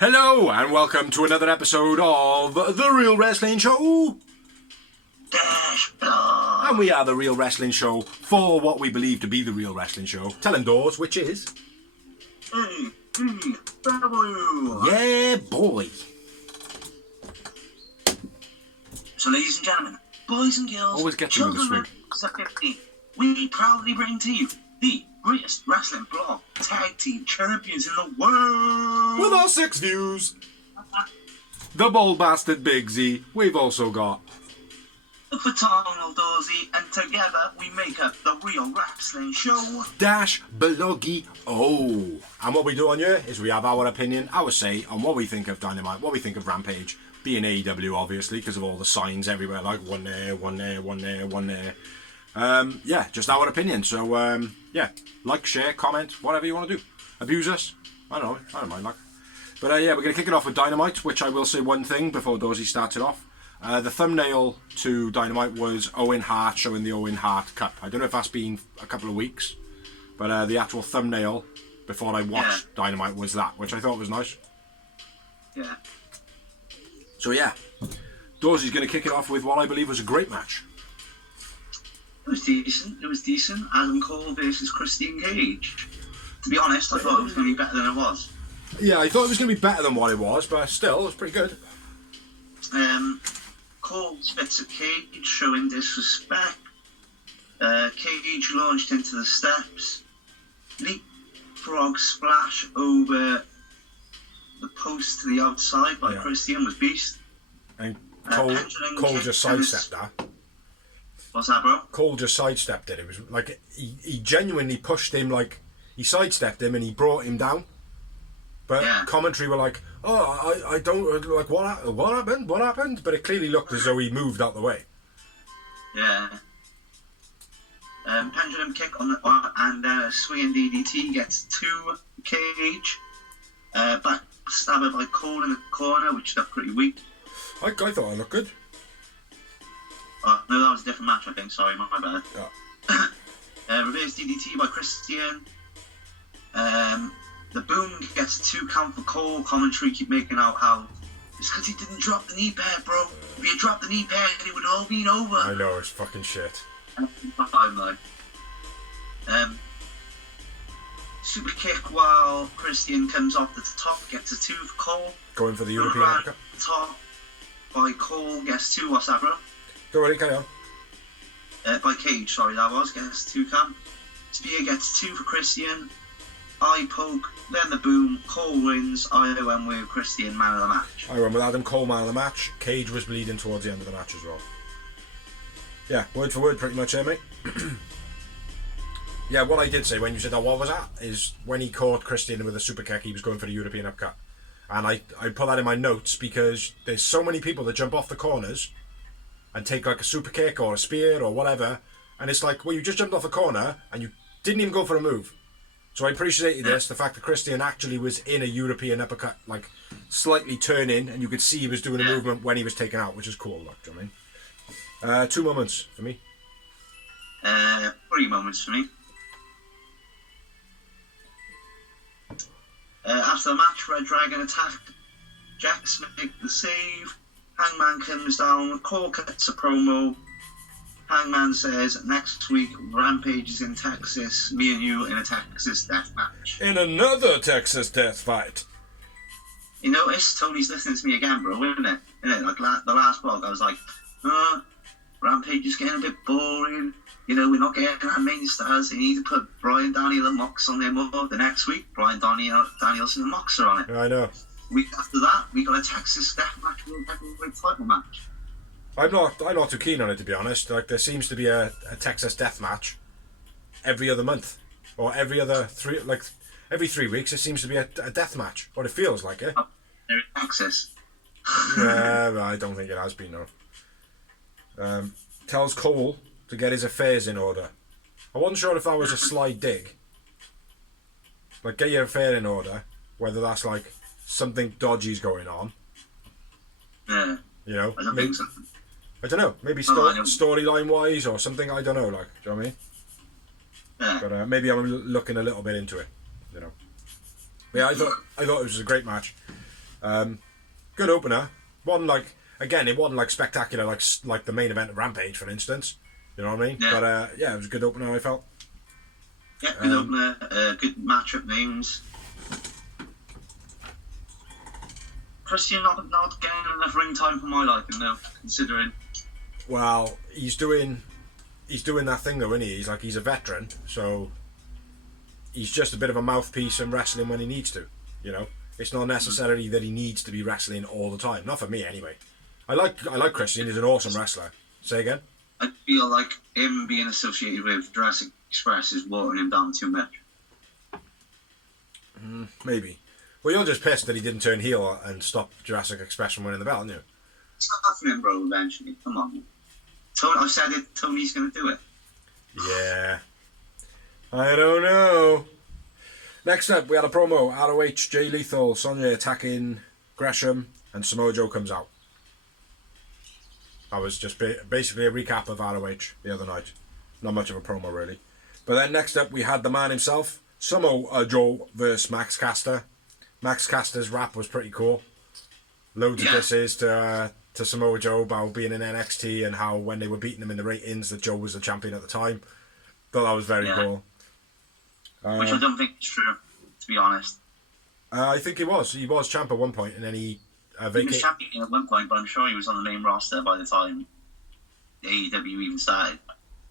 Hello and welcome to another episode of The Real Wrestling Show. And we are The Real Wrestling Show for what we believe to be The Real Wrestling Show. Telling doors, which is... AEW. Yeah, boy. So ladies and gentlemen, boys and girls, Always get you with the children swing. under 15, we proudly bring to you the greatest wrestling blog tag team champions in the world. With our 6 views. The bold bastard Big Z. We've also got... The phenomenal Dorsey, and together we make up the Real Wrestling Show. Dash Bloggy O. And what we do on here is we have our opinion, our say on what we think of Dynamite, what we think of Rampage, being AEW obviously, because of all the signs everywhere, like one there, one there, one there, one there. Yeah, just our opinion. So, yeah, like, share, comment, whatever you want to do. Abuse us. I don't mind, like. But, yeah, we're going to kick it off with Dynamite, which I will say one thing before Dorsey starts it off. The thumbnail to Dynamite was Owen Hart showing the Owen Hart Cup. I don't know if that's been a couple of weeks, but the actual thumbnail before I watched Dynamite was that, which I thought was nice. Yeah. So yeah, Dorsey's going to kick it off with what I believe was a great match. It was decent. Adam Cole versus Christian Cage. To be honest, I thought it was going to be better than it was. Yeah, I thought it was going to be better than what it was, but still, it was pretty good. Cole spits at Cage, showing disrespect. Cage launched into the steps. Leapfrog splash over the post to the outside by Christian was beast. And Cole just sidestepped that. What's that, bro? Cole just sidestepped it. It was like he genuinely pushed him, like he sidestepped him and he brought him down. But commentary were like, "Oh, I don't like what happened." But it clearly looked as though he moved out the way. Yeah. Pendulum kick on the and swinging DDT gets to Cage. Backstabber by Cole in the corner, which looked pretty weak. I thought it looked good. Oh, no, that was a different match, I think. Sorry, my bad. Yeah. Reverse DDT by Christian. The boom gets 2 count for Cole. Commentary keep making out how it's because he didn't drop the knee pad, bro. If he had dropped the knee pad, it would all been over. I know, it's fucking shit. I'm like, super kick while Christian comes off the top, gets a 2 for Cole. Going for the European uppercut. Top by Cole gets 2. What's that, bro? Go ready, carry on. By Cage, sorry, that was. Gets 2 count. Spear gets 2 for Christian. Eye poke, then the boom. Cole wins. I went with Christian man of the match. I went with Adam Cole man of the match. Cage was bleeding towards the end of the match as well. Yeah, word for word, pretty much, mate. Yeah, what I did say when you said that, what was that? Is when he caught Christian with a super kick, he was going for the European uppercut. And I put that in my notes because there's so many people that jump off the corners and take like a super kick or a spear or whatever, and it's like, well, you just jumped off a corner and you didn't even go for a move. So I appreciated this, the fact that Christian actually was in a European uppercut, like slightly turning, and you could see he was doing a movement when he was taken out, which is cool. Look, do you know what I mean? 2 moments for me. 3 moments for me. After the match, Red Dragon attacked. Jax make the save. Hangman comes down. Cole cuts a promo. Hangman says, next week, Rampage is in Texas. Me and you in a Texas death match. In another Texas death fight. You notice Tony's listening to me again, bro, isn't it? Like the last vlog, I was like, Rampage is getting a bit boring. You know, we're not getting our main stars. They need to put Bryan Daniel and Mox on there more. The next week, Bryan Danielson and Mox are on it. I know. Week after that, we got a Texas death match with a heavyweight title match. I'm not too keen on it, to be honest. Like, there seems to be a Texas death match every other month, or every 3 weeks. It seems to be a death match, or it feels like it. They're in Texas. Yeah, I don't think it has been, no. Tells Cole to get his affairs in order. I wasn't sure if that was a sly dig. Like, get your affair in order, whether that's like something dodgy's going on. Yeah. You know? I don't think so. I don't know. Maybe storyline wise or something. I don't know. Like, do you know what I mean? Yeah. But maybe I'm looking a little bit into it. You know. But yeah, I thought it was a great match. Good opener. Wasn't like, again, it wasn't like spectacular like the main event of Rampage, for instance. You know what I mean? Yeah. But yeah, it was a good opener, I felt. Yeah, good opener, good matchup names. Christian not getting enough ring time for my liking though, considering. Well, he's doing that thing though, isn't he? He's a veteran, so he's just a bit of a mouthpiece and wrestling when he needs to. You know, it's not necessarily that he needs to be wrestling all the time. Not for me, anyway. I like Christian. He's an awesome wrestler. Say again. I feel like him being associated with Jurassic Express is watering him down too much. Maybe. Well, you're just pissed that he didn't turn heel and stop Jurassic Express from winning the belt, aren't you? It's happening, bro. Eventually, come on. I've said it. Tony's going to do it. Yeah. I don't know. Next up, we had a promo. ROH, Jay Lethal, Sonya attacking Gresham, and Samoa Joe comes out. That was just basically a recap of ROH the other night. Not much of a promo, really. But then next up, we had the man himself, Samoa Joe versus Max Caster. Max Caster's rap was pretty cool. Loads of disses to Samoa Joe about being in NXT and how when they were beating him in the ratings that Joe was the champion at the time. Thought that was very cool. Which I don't think is true, to be honest. I think he was. He was champ at one point, and then he vacated. He was champion at one point, but I'm sure he was on the main roster by the time AEW even started.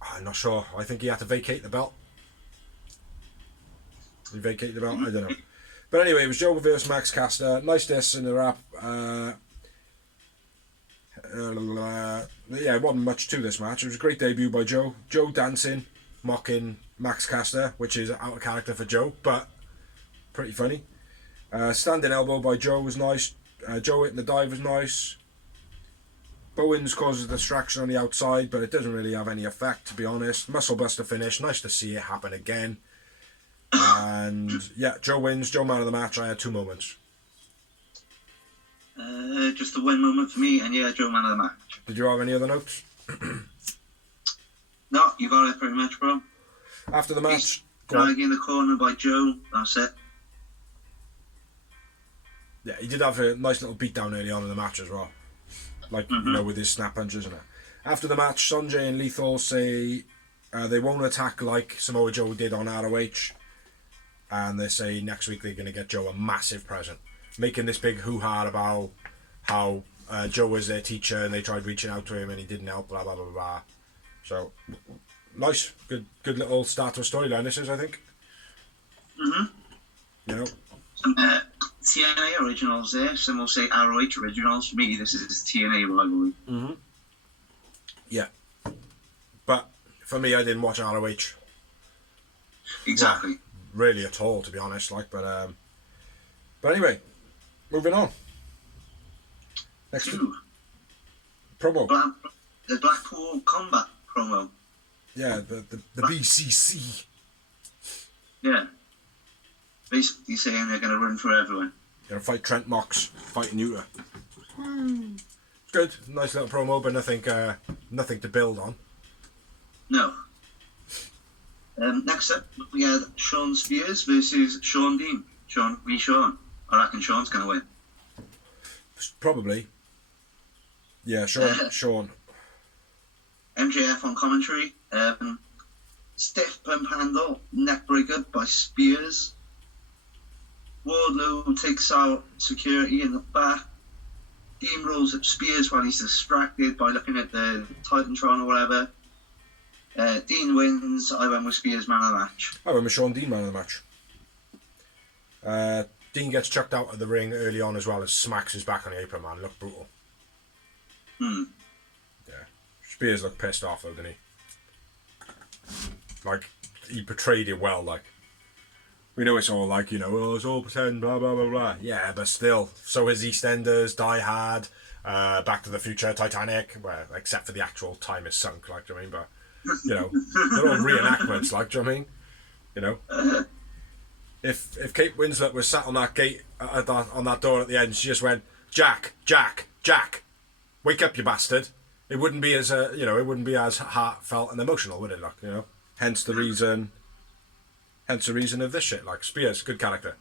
I'm not sure. I think he had to vacate the belt. He vacated the belt? I don't know. But anyway, it was Joe versus Max Caster. Nice diss in the rap. Yeah, it wasn't much to this match. It was a great debut by Joe. Joe dancing, mocking Max Caster, which is out of character for Joe, but pretty funny. Standing elbow by Joe was nice. Joe hitting the dive was nice. Bowens causes a distraction on the outside, but it doesn't really have any effect, to be honest. Muscle buster finish. Nice to see it happen again. And yeah, Joe wins. Joe man of the match. I had 2 moments. Just the win moment for me, and yeah, Joe man of the match. Did you have any other notes? No, you got it pretty much, bro. After the match, drag in the corner by Joe. That's it. Yeah, he did have a nice little beatdown early on in the match as well. Like, you know, with his snap punches and that. After the match, Sanjay and Lethal say they won't attack like Samoa Joe did on ROH. And they say next week they're going to get Joe a massive present. Making this big hoo-ha about how Joe was their teacher and they tried reaching out to him and he didn't help, blah, blah, blah, blah. So, nice. Good little start to a storyline, this is, I think. You know? Some TNA originals there. Some will say ROH originals. For me, this is TNA rivalry. Yeah. But, for me, I didn't watch ROH. Exactly. Well, really at all, to be honest. But anyway, moving on. Next promo. The Blackpool Combat promo. Yeah, the BCC. Yeah. Basically saying they're going to run for everyone. Going to fight Trent Mox, fighting YUTA. Good, nice little promo, but nothing to build on. No. Next up, we had Sean Spears versus Sean Dean. Sean v. Sean. I reckon Sean's going to win. Probably. Yeah, Sean. MJF on commentary. Stiff pump handle, neck breaker by Spears. Wardlow takes out security in the back. Dean rolls up Spears while he's distracted by looking at the Titantron or whatever. Dean wins. I went with Spears man of the match. I went with Sean Dean man of the match. Dean gets chucked out of the ring early on as well as smacks his back on the apron, man. Looked brutal. Yeah. Spears looked pissed off though, didn't he? Like, he portrayed it well, like. We know it's all like, you know, oh, it's all pretend, blah, blah, blah, blah. Yeah, but still. So is EastEnders, Die Hard, Back to the Future, Titanic. Well, except for the actual time is sunk, like, do you know what I mean? But, you know, they're all reenactments, like, do you know what I mean? You know? If Kate Winslet was sat on that gate, on that door at the end, she just went, Jack, Jack, Jack, wake up, you bastard. It wouldn't be as, it wouldn't be as heartfelt and emotional, would it, like, you know? Hence the reason of this shit. Like, Spears, good character.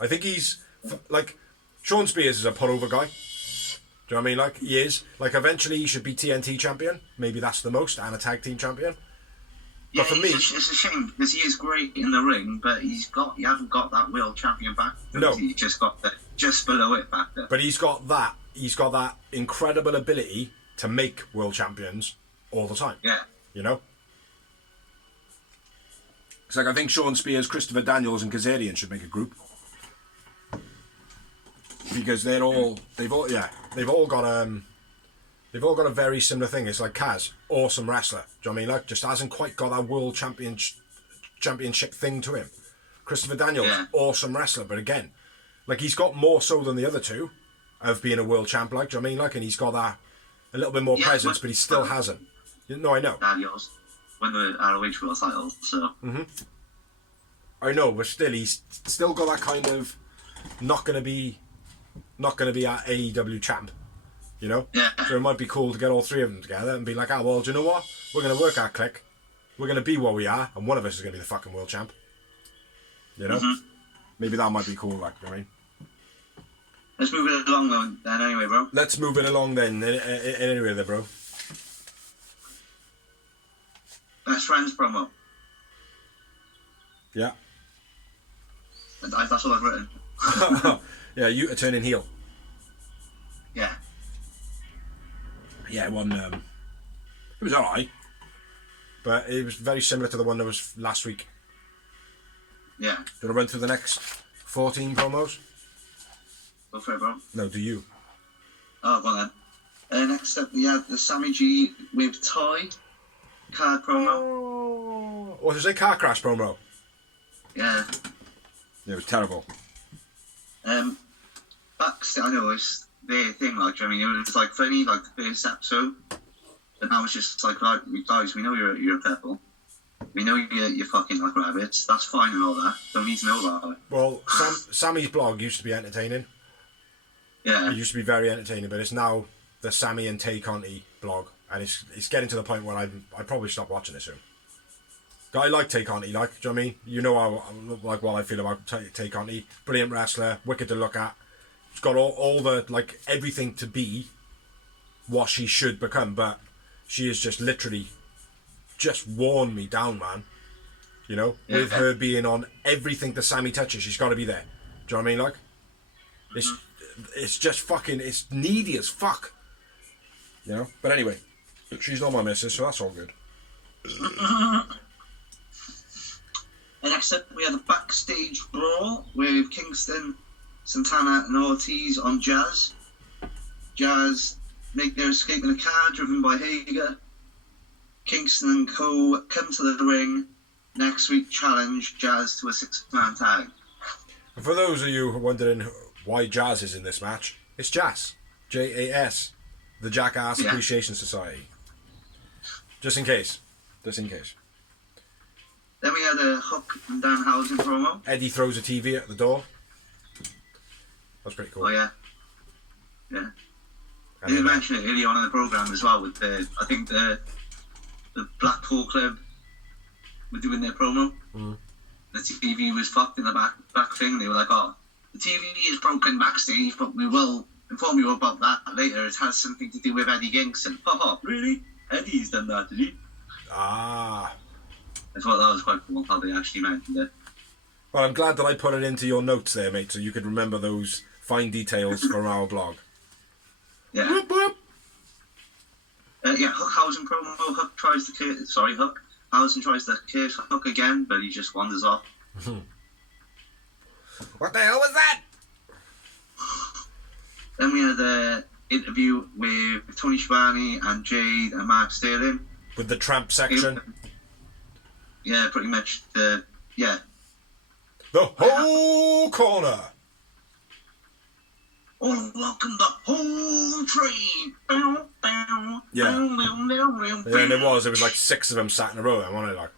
I think he's, like, Sean Spears is a put-over guy. Do you know what I mean? Like, he is. Like, eventually he should be TNT champion. Maybe that's the most, and a tag team champion. Yeah, But for me, it's a shame because he is great in the ring, but he hasn't got that world champion factor. No. He's just got the just below it factor. but he's got that incredible ability to make world champions all the time. Yeah. You know? It's like, I think Sean Spears, Christopher Daniels, and Kazarian should make a group. Because they've all got a very similar thing. It's like Kaz, awesome wrestler. Do you know what I mean? Like, just hasn't quite got that world championship thing to him. Christopher Daniels, awesome wrestler, but again, like, he's got more so than the other two of being a world champ. Like, do you know what I mean? Like, and he's got that a little bit more presence, but he still hasn't. No, I know. Daniels won the ROH world title, so. I know, but still, he's still got that kind of not gonna be our AEW champ. You know? Yeah. So it might be cool to get all three of them together and be like, well, do you know what? We're going to work our clique. We're going to be what we are, and one of us is going to be the fucking world champ. You know? Maybe that might be cool, like, I mean. Let's move it along then anyway, bro. Let's move it along then, anyway there, bro. Best friends promo. Yeah. That's all I've written. Yeah, Yuta turning heel. Yeah. Yeah, it was alright. But it was very similar to the one that was last week. Yeah. Do you want to run through the next 14 promos? Go for it, bro. No, do you? Oh, go on then. Next up, we had the Sammy G with Toy card promo. What was it? Car crash promo? Yeah. Yeah, it was terrible. Backstage, I know it's their thing, like, I mean, it was like funny, like the first episode, but now it's just like, guys, we know you're a purple. We know you're fucking like rabbits. That's fine and all that. Don't need to know about it. Well, Sammy's blog used to be entertaining. Yeah. It used to be very entertaining, but it's now the Sammy and Tay Conti blog, and it's getting to the point where I'd probably stop watching it soon. I like Tay Conti, like, do you know what I mean? You know what I feel about Tay Conti. Brilliant wrestler, wicked to look at. She's got all the, like, everything to be what she should become, but she is just literally just worn me down, man. You know, with her being on everything that Sammy touches, she's got to be there. Do you know what I mean? Like, it's just fucking, it's needy as fuck. You know? But anyway, she's not my missus, so that's all good. And next up, we had a backstage brawl with Kingston, Santana, and Ortiz on Jazz. Jazz make their escape in a car driven by Hager. Kingston and Co. come to the ring next week, challenge Jazz to a 6-man tag. And for those of you who are wondering why Jazz is in this match, it's Jazz. Jas. The Jackass Appreciation Society. Just in case. Then we had a Hook and Danhausen promo. Eddie throws a TV at the door. That's pretty cool. Oh, yeah. Yeah. They did mention it early on in the programme as well with I think the Blackpool Club were doing their promo. The TV was fucked in the back thing. They were like, oh, the TV is broken backstage, but we will inform you about that later. It has something to do with Eddie Kingston. Haha, really? Eddie's done that, did he? Ah. I thought that was quite cool how they actually mentioned it. Well, I'm glad that I put it into your notes there, mate, so you could remember those fine details from our blog. Yeah. Boop, boop. Hookhausen promo. Hookhausen tries to curse Hook again, but he just wanders off. What the hell was that? Then we had an interview with Tony Schiavone and Jade and Mark Sterling. With the tramp section. Yeah, pretty much. The whole corner. Oh, welcome the whole train. Yeah. And it was like 6 of them sat in a row, wasn't it? Like.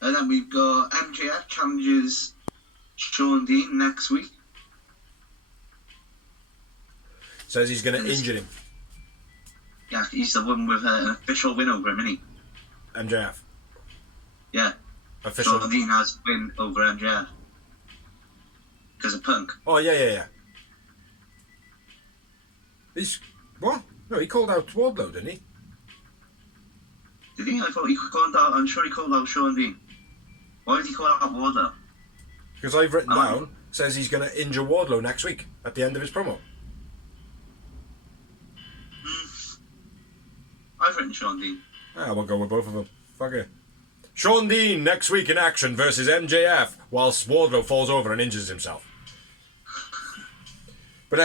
And then we've got MJF challenges Sean Dean next week. Says he's going to injure him. Yeah, he's the one with an official win over him, isn't he? MJF. Yeah. official. Sean Dean has win over MJF because of Punk. Oh yeah. He's what? No, he called out Wardlow, didn't he? Did he? I thought he called out. I'm sure he called out Sean Dean. Why did he call out Wardlow? Because I've written down says he's going to injure Wardlow next week at the end of his promo. I've written Sean Dean. We'll go with both of them. Fuck it. Sean Dean next week in action versus MJF whilst Wardlow falls over and injures himself. But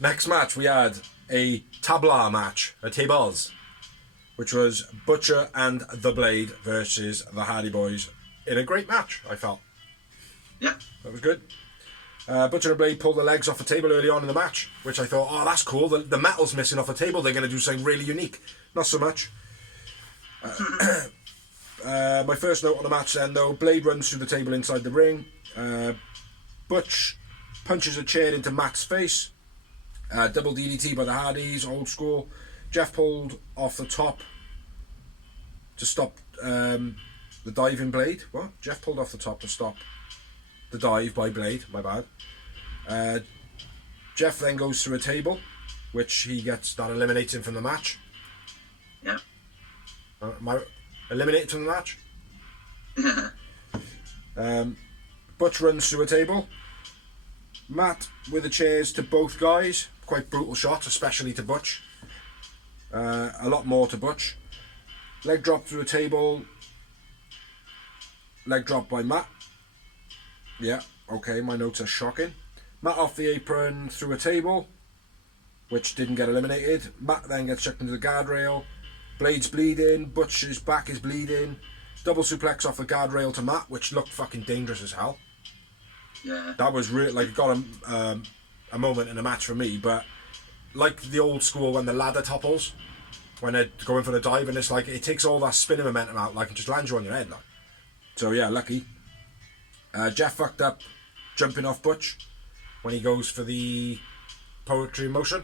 next match we had a tabla match, a tables, which was Butcher and The Blade versus the Hardy Boys in a great match, I felt. Yeah. That was good. Butcher and Blade pulled the legs off the table early on in the match, which I thought, oh, that's cool. The metal's missing off the table. They're going to do something really unique. Not so much. My first note on the match then, though, Blade runs through the table inside the ring. Butch punches a chair into Matt's face. Double DDT by the Hardys, old school. Jeff pulled off the top to stop the diving Blade. What? Jeff pulled off the top to stop the dive by Blade, my bad. Jeff then goes through a table, which that eliminates him from the match. Yeah. Eliminated from the match? Butch runs through a table. Matt with the chairs to both guys. Quite brutal shot, especially to Butch. A lot more to Butch. Leg drop through a table. Leg drop by Matt. Yeah, okay, my notes are shocking. Matt off the apron through a table, which didn't get eliminated. Matt then gets chucked into the guardrail. Blade's bleeding. Butch's back is bleeding. Double suplex off the guardrail to Matt, which looked fucking dangerous as hell. Yeah. That was really, like, it got a moment in a match for me, but like the old school when the ladder topples, when they're going for the dive, and it's like, it takes all that spinning momentum out, like, and just lands you on your head, like. So yeah, lucky. Jeff fucked up jumping off Butch when he goes for the poetry motion.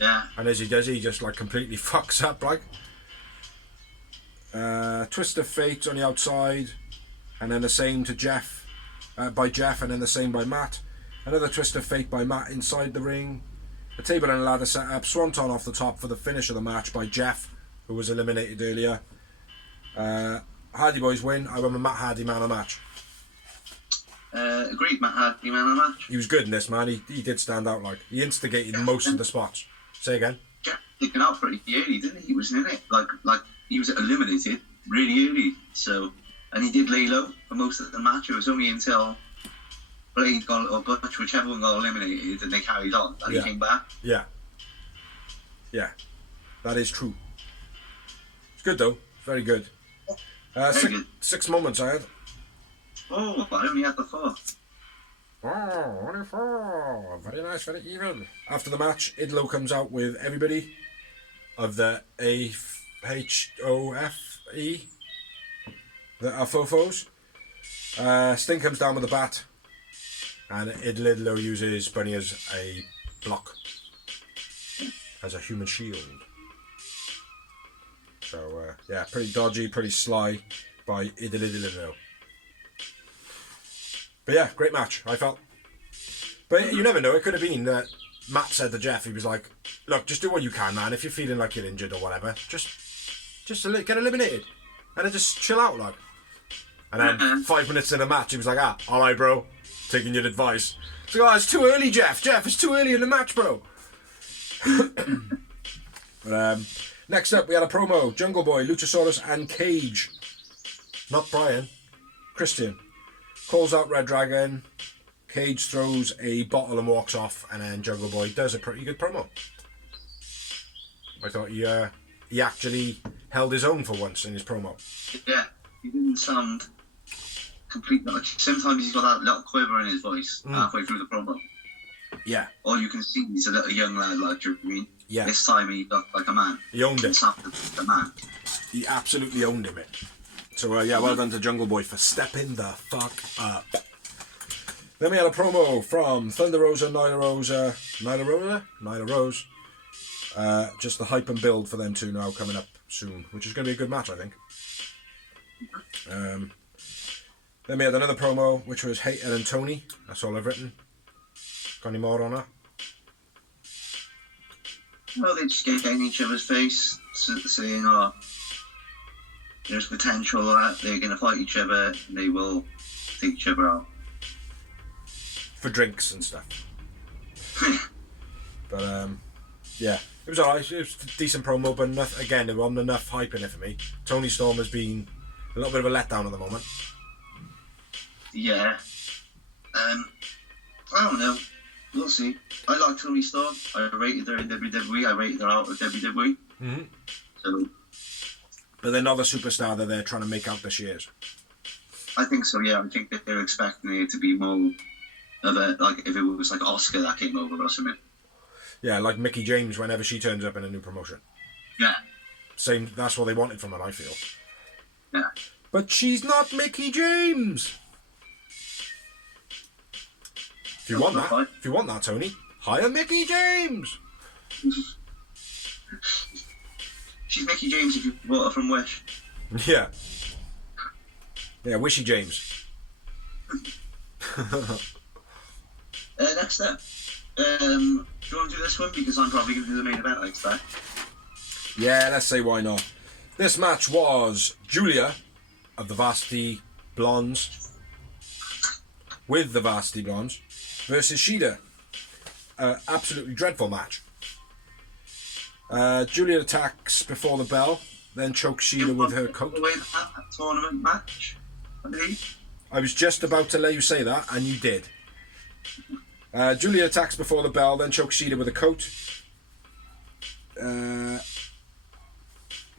Yeah. And as he does, he just like completely fucks up, like. Twist of Fate on the outside, and then the same to Jeff, by Jeff, and then the same by Matt. Another Twist of Fate by Matt inside the ring. A table and a ladder set up. Swanton off the top for the finish of the match by Jeff, who was eliminated earlier. Hardy Boys win. I went with Matt Hardy man of the match. Agreed, Matt Hardy man of the match. He was good in this, man. He did stand out, like. He instigated most of the spots. Say again. Jeff taken out pretty early, didn't he? He was in it. Like he was eliminated really early. So, and he did lay low for most of the match. It was only until Blade got, or Butch, whichever one got eliminated, and they carried on, and he came back. Yeah. That is true. It's good though. Very good. Good. 6 moments I had. Oh, I only had the 4. Oh, only 4. Very nice, very even. After the match, Idlo comes out with everybody of the AHOFE, the Afofos. Sting comes down with a bat, and Idlo uses Bunny as a block, as a human shield. So, yeah, pretty dodgy, pretty sly by Idlo. But yeah, great match, I felt. But you never know, it could have been that Matt said to Jeff, he was like, look, just do what you can, man. If you're feeling like you're injured or whatever, just get eliminated. And then just chill out, like. And then 5 minutes in the match, he was like, alright, bro, taking your advice. It's like, it's too early, Jeff, it's too early in the match, bro. But, next up, we had a promo, Jungle Boy, Luchasaurus and Cage. Not Brian, Christian. Calls out Red Dragon. Cage throws a bottle and walks off, and then Jungle Boy does a pretty good promo. I thought he actually held his own for once in his promo. Yeah, he didn't sound complete. Like, sometimes he's got that little quiver in his voice halfway through the promo. Yeah. Or you can see he's a little young lad, like, do you know what I mean? Yeah. This time he looked like a man. He owned it. He sounded like a man. He absolutely owned him, it. So, yeah, well done to Jungle Boy for stepping the fuck up. Then we had a promo from Thunder Rosa, Nyla Rose. Just the hype and build for them two now coming up soon, which is going to be a good match, I think. Then we had another promo, which was Hater and Tony. That's all I've written. Got any more on that? Well, they just get in each other's face, saying, "Oh, there's potential that they're going to fight each other, and they will take each other out." For drinks and stuff. But, yeah. It was alright. It was a decent promo, but again, there wasn't enough hype in it for me. Tony Storm has been a little bit of a letdown at the moment. Yeah. I don't know. We'll see. I like Tony Storm. I rated her in WWE. I rated her out of WWE. Mm-hmm. So. But they're not the superstar that they're trying to make out this year. I think so, yeah. I think that they're expecting it to be more of a, like, if it was like Oscar that came over or something. Yeah, like Mickie James whenever she turns up in a new promotion. Yeah. Same, that's what they wanted from her, I feel. Yeah. But she's not Mickie James! If you want that, Tony, hire Mickie James! She's Mickie James if you bought her from Wish. Yeah. Yeah, Wishy James. Next up. Do you want to do this one? Because I'm probably going to do the main event next time. Yeah, let's say why not. This match was Julia of the Varsity Blondes with the Varsity Blondes versus Shida. Absolutely dreadful match. Julia attacks before the bell, then chokes Shida with her coat. Win that tournament match, I believe. I was just about to let you say that, and you did. Julia attacks before the bell, then chokes Shida with a coat.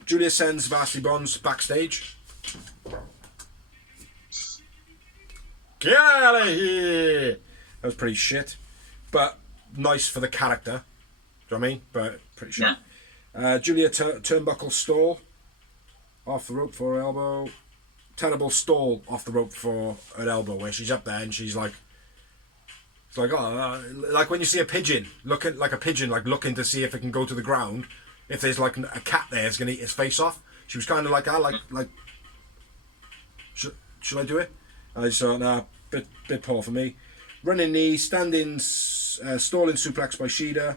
Julia sends Varsity Blondes backstage. Get out of here! That was pretty shit, but nice for the character. Do you know what I mean? But pretty shit. Yeah. Julia turnbuckle stall off the rope for her elbow. Terrible stall off the rope for her elbow, where she's up there and she's like, it's like, like when you see a pigeon looking looking to see if it can go to the ground. If there's like a cat there, it's gonna eat his face off. She was kind of like that, like. Should I do it? I just thought, nah, bit poor for me. Running knee, standing, stalling suplex by Shida.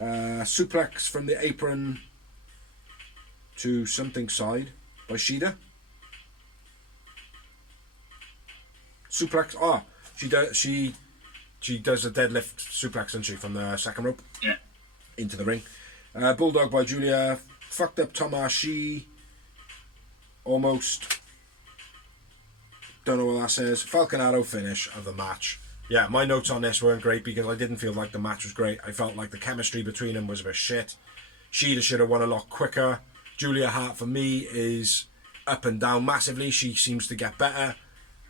Suplex from the apron to something side by Shida. Suplex. Oh, she does a deadlift suplex, doesn't she, from the second rope? Yeah. Into the ring. Bulldog by Julia. Fucked up Tomashi. Almost. Don't know what that says. Falcon Arrow finish of the match. Yeah, my notes on this weren't great because I didn't feel like the match was great. I felt like the chemistry between them was a bit shit. Shida should have won a lot quicker. Julia Hart, for me, is up and down massively. She seems to get better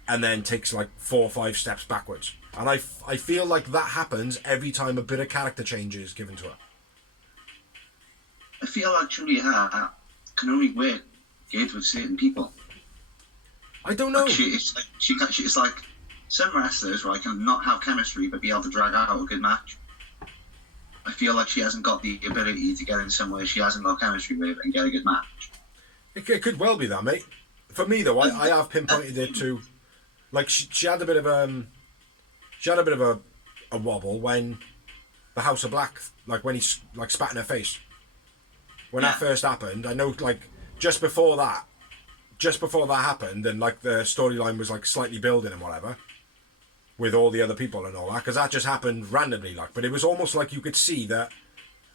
and then takes like 4 or 5 steps backwards. And I feel like that happens every time a bit of character change is given to her. I feel like Julia Hart can only work good with certain people. I don't know. Like it's like some wrestlers, right, can not have chemistry but be able to drag out a good match. I feel like she hasn't got the ability to get in somewhere she hasn't got chemistry with and get a good match. It could well be that, mate. For me though, I have pinpointed it to, like she had a bit of a wobble when the House of Black, like when he like spat in her face. When that first happened, I know like just before that happened, and like the storyline was like slightly building and whatever, with all the other people and all that, because that just happened randomly, like. But it was almost like you could see that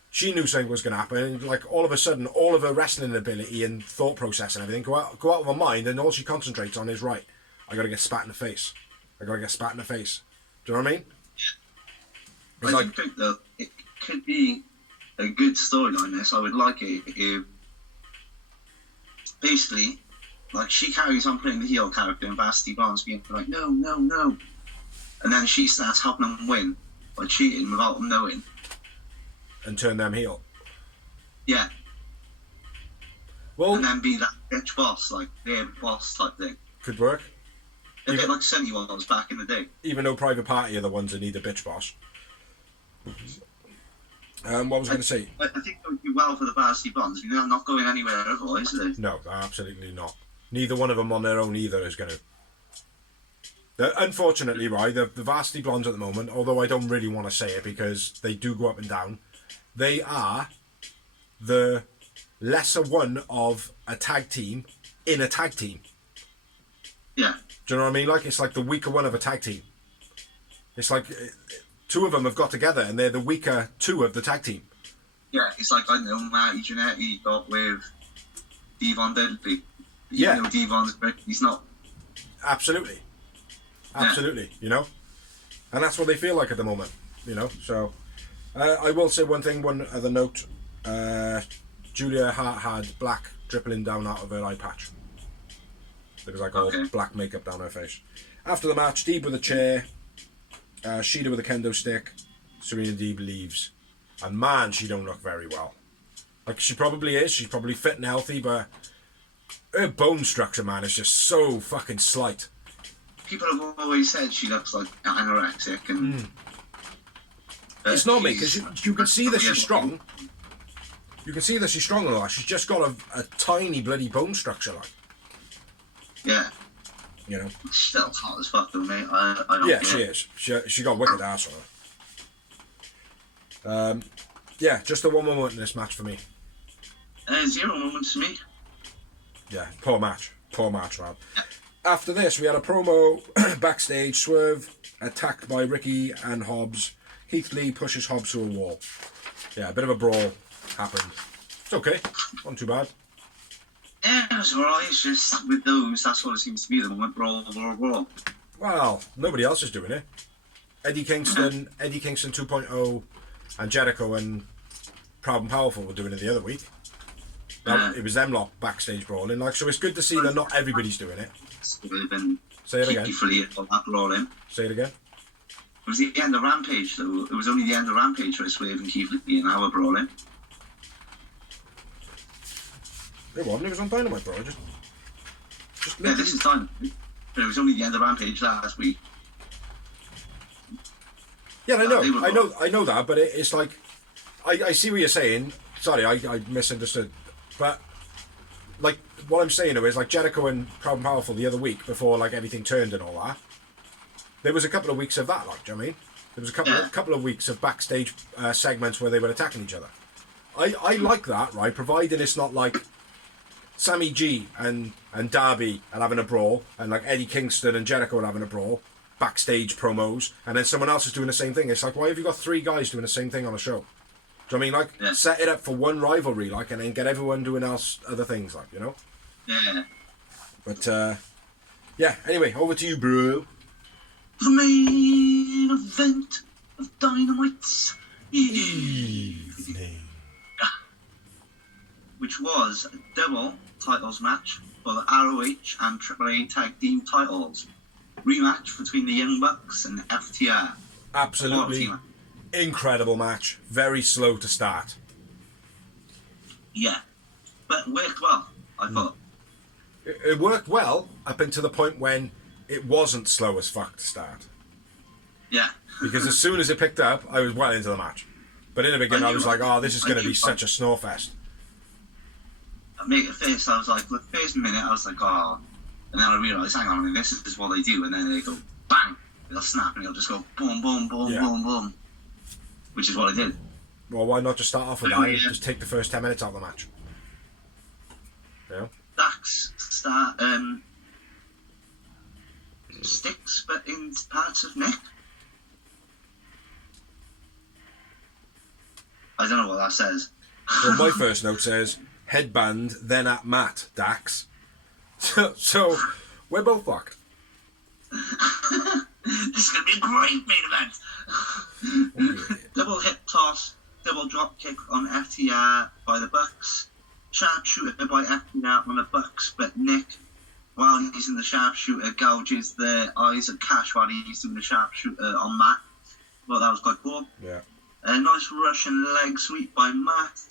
she knew something was going to happen, and like all of a sudden, all of her wrestling ability and thought process and everything go out of her mind, and all she concentrates on is, right, I got to get spat in the face. I got to get spat in the face. Do you know what I mean? I like, think that it could be a good storyline. This I would like it if basically, like, she carries on playing the heel character and Varsity Blondes being like, no, and then she starts helping them win by cheating without them knowing, and turn them heel. Yeah. Well, and then be that bitch boss, like their boss type thing. Could work. A bit like Sunny was back in the day. Even though Private Party are the ones that need a bitch boss. What was I going to say? I think it would be well for the Varsity Blondes. They're not going anywhere otherwise, are they? No, absolutely not. Neither one of them on their own either is going to. Unfortunately, right, the Varsity Blondes at the moment, although I don't really want to say it because they do go up and down, they are the lesser one of a tag team in a tag team. Yeah. Do you know what I mean? Like, it's like the weaker one of a tag team. It's like two of them have got together and they're the weaker two of the tag team. Yeah, it's like, I don't know, Marty Jannetty got with Devon Deadly. Yeah. You know, Devon's great, he's not. Absolutely. Absolutely, you know? And that's what they feel like at the moment, you know? So, I will say one other note. Julia Hart had black dripping down out of her eye patch. There was like all black makeup down her face. After the match, Deeb with a chair, Sheeta with a kendo stick, Serena Deeb leaves. And man, she don't look very well. Like, she probably is. She's probably fit and healthy, but her bone structure, man, is just so fucking slight. People have always said she looks like anorexic, and it's not me, because you can see that she's strong. You can see that she's strong a lot. She's just got a tiny bloody bone structure, like. Yeah. You know. She's still hot as fuck, though, mate. I don't yeah, she is. She got wicked ass on her. Yeah, just the one moment in this match for me. 0 moments for me. Yeah, poor match, man. After this, we had a promo backstage. Swerve attacked by Ricky and Hobbs. Heath Lee pushes Hobbs to a wall. Yeah, a bit of a brawl happened. It's okay, not too bad. Yeah, it's alright. It's just with those, that's what it seems to be. The moment brawl. Well, nobody else is doing it. Eddie Kingston 2.0, and Jericho and Proud and Powerful were doing it the other week. It was them lot backstage brawling, like, so it's good to see that not everybody's doing it. Say it again. Say it again. It was the end of Rampage, though. It was only the end of Rampage where Swerve and Keith Lee and I were brawling. It wasn't. It was on Dynamite, bro. Just yeah, this is Dynamite. It was only the end of Rampage last week. Yeah, I know that, but it's like, I see what you're saying. Sorry, I misunderstood. But, like, what I'm saying is, like, Jericho and Proud and Powerful the other week, before, like, everything turned and all that, there was a couple of weeks of that, like, do you know what I mean? There was a couple of weeks of backstage segments where they were attacking each other. I like that, right, provided it's not, like, Sammy G and Darby are having a brawl, and, like, Eddie Kingston and Jericho are having a brawl, backstage promos, and then someone else is doing the same thing. It's like, why have you got 3 guys doing the same thing on a show? Do you know what I mean? Like, set it up for one rivalry, like, and then get everyone doing other things, like, you know? Yeah. But, yeah, anyway, over to you, bro. The main event of Dynamite's evening. Which was a double titles match for the ROH and AAA tag team titles. Rematch between the Young Bucks and FTR. Absolutely. Incredible match. Very slow to start. Yeah. But it worked well, I thought. It worked well up until the point when it wasn't slow as fuck to start. Yeah. Because as soon as it picked up, I was well into the match. But in the beginning, I was like, oh, this is going to be such a snorefest. Mate, at first, I was like, the first minute, I was like, oh. And then I realised, hang on a minute, this is what they do. And then they go, bang. They'll snap and it'll just go boom, boom, boom, boom, boom. Which is what I did. Well, why not just start off with that and just take the first 10 minutes out of the match? Yeah. Dax sticks, but in parts of Nick. I don't know what that says. Well, my first note says, headband, then at Matt, Dax. So we're both fucked. This is going to be a great main event. Double hip toss, double drop kick on FTR by the Bucks. Sharpshooter by FTR on the Bucks, but Nick, while he's in the sharpshooter, gouges the eyes of Cash while he's doing the sharpshooter on Matt. Well, that was quite cool. Yeah. A nice Russian leg sweep by Matt.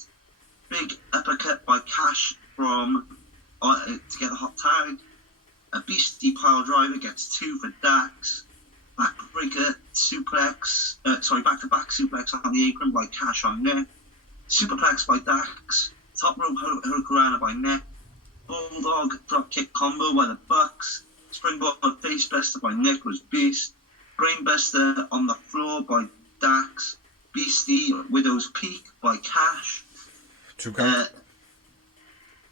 Big uppercut by Cash from to get the hot tag. A beastie pile driver gets 2 for Dax. Backbreaker suplex, back-to-back suplex on the apron by Cash on Nick. Superplex by Dax. Top rope hurricanrana by Nick. Bulldog dropkick combo by the Bucks. Springboard facebuster by Nick was beast. Brainbuster on the floor by Dax. Beastie Widow's Peak by Cash. 2 count.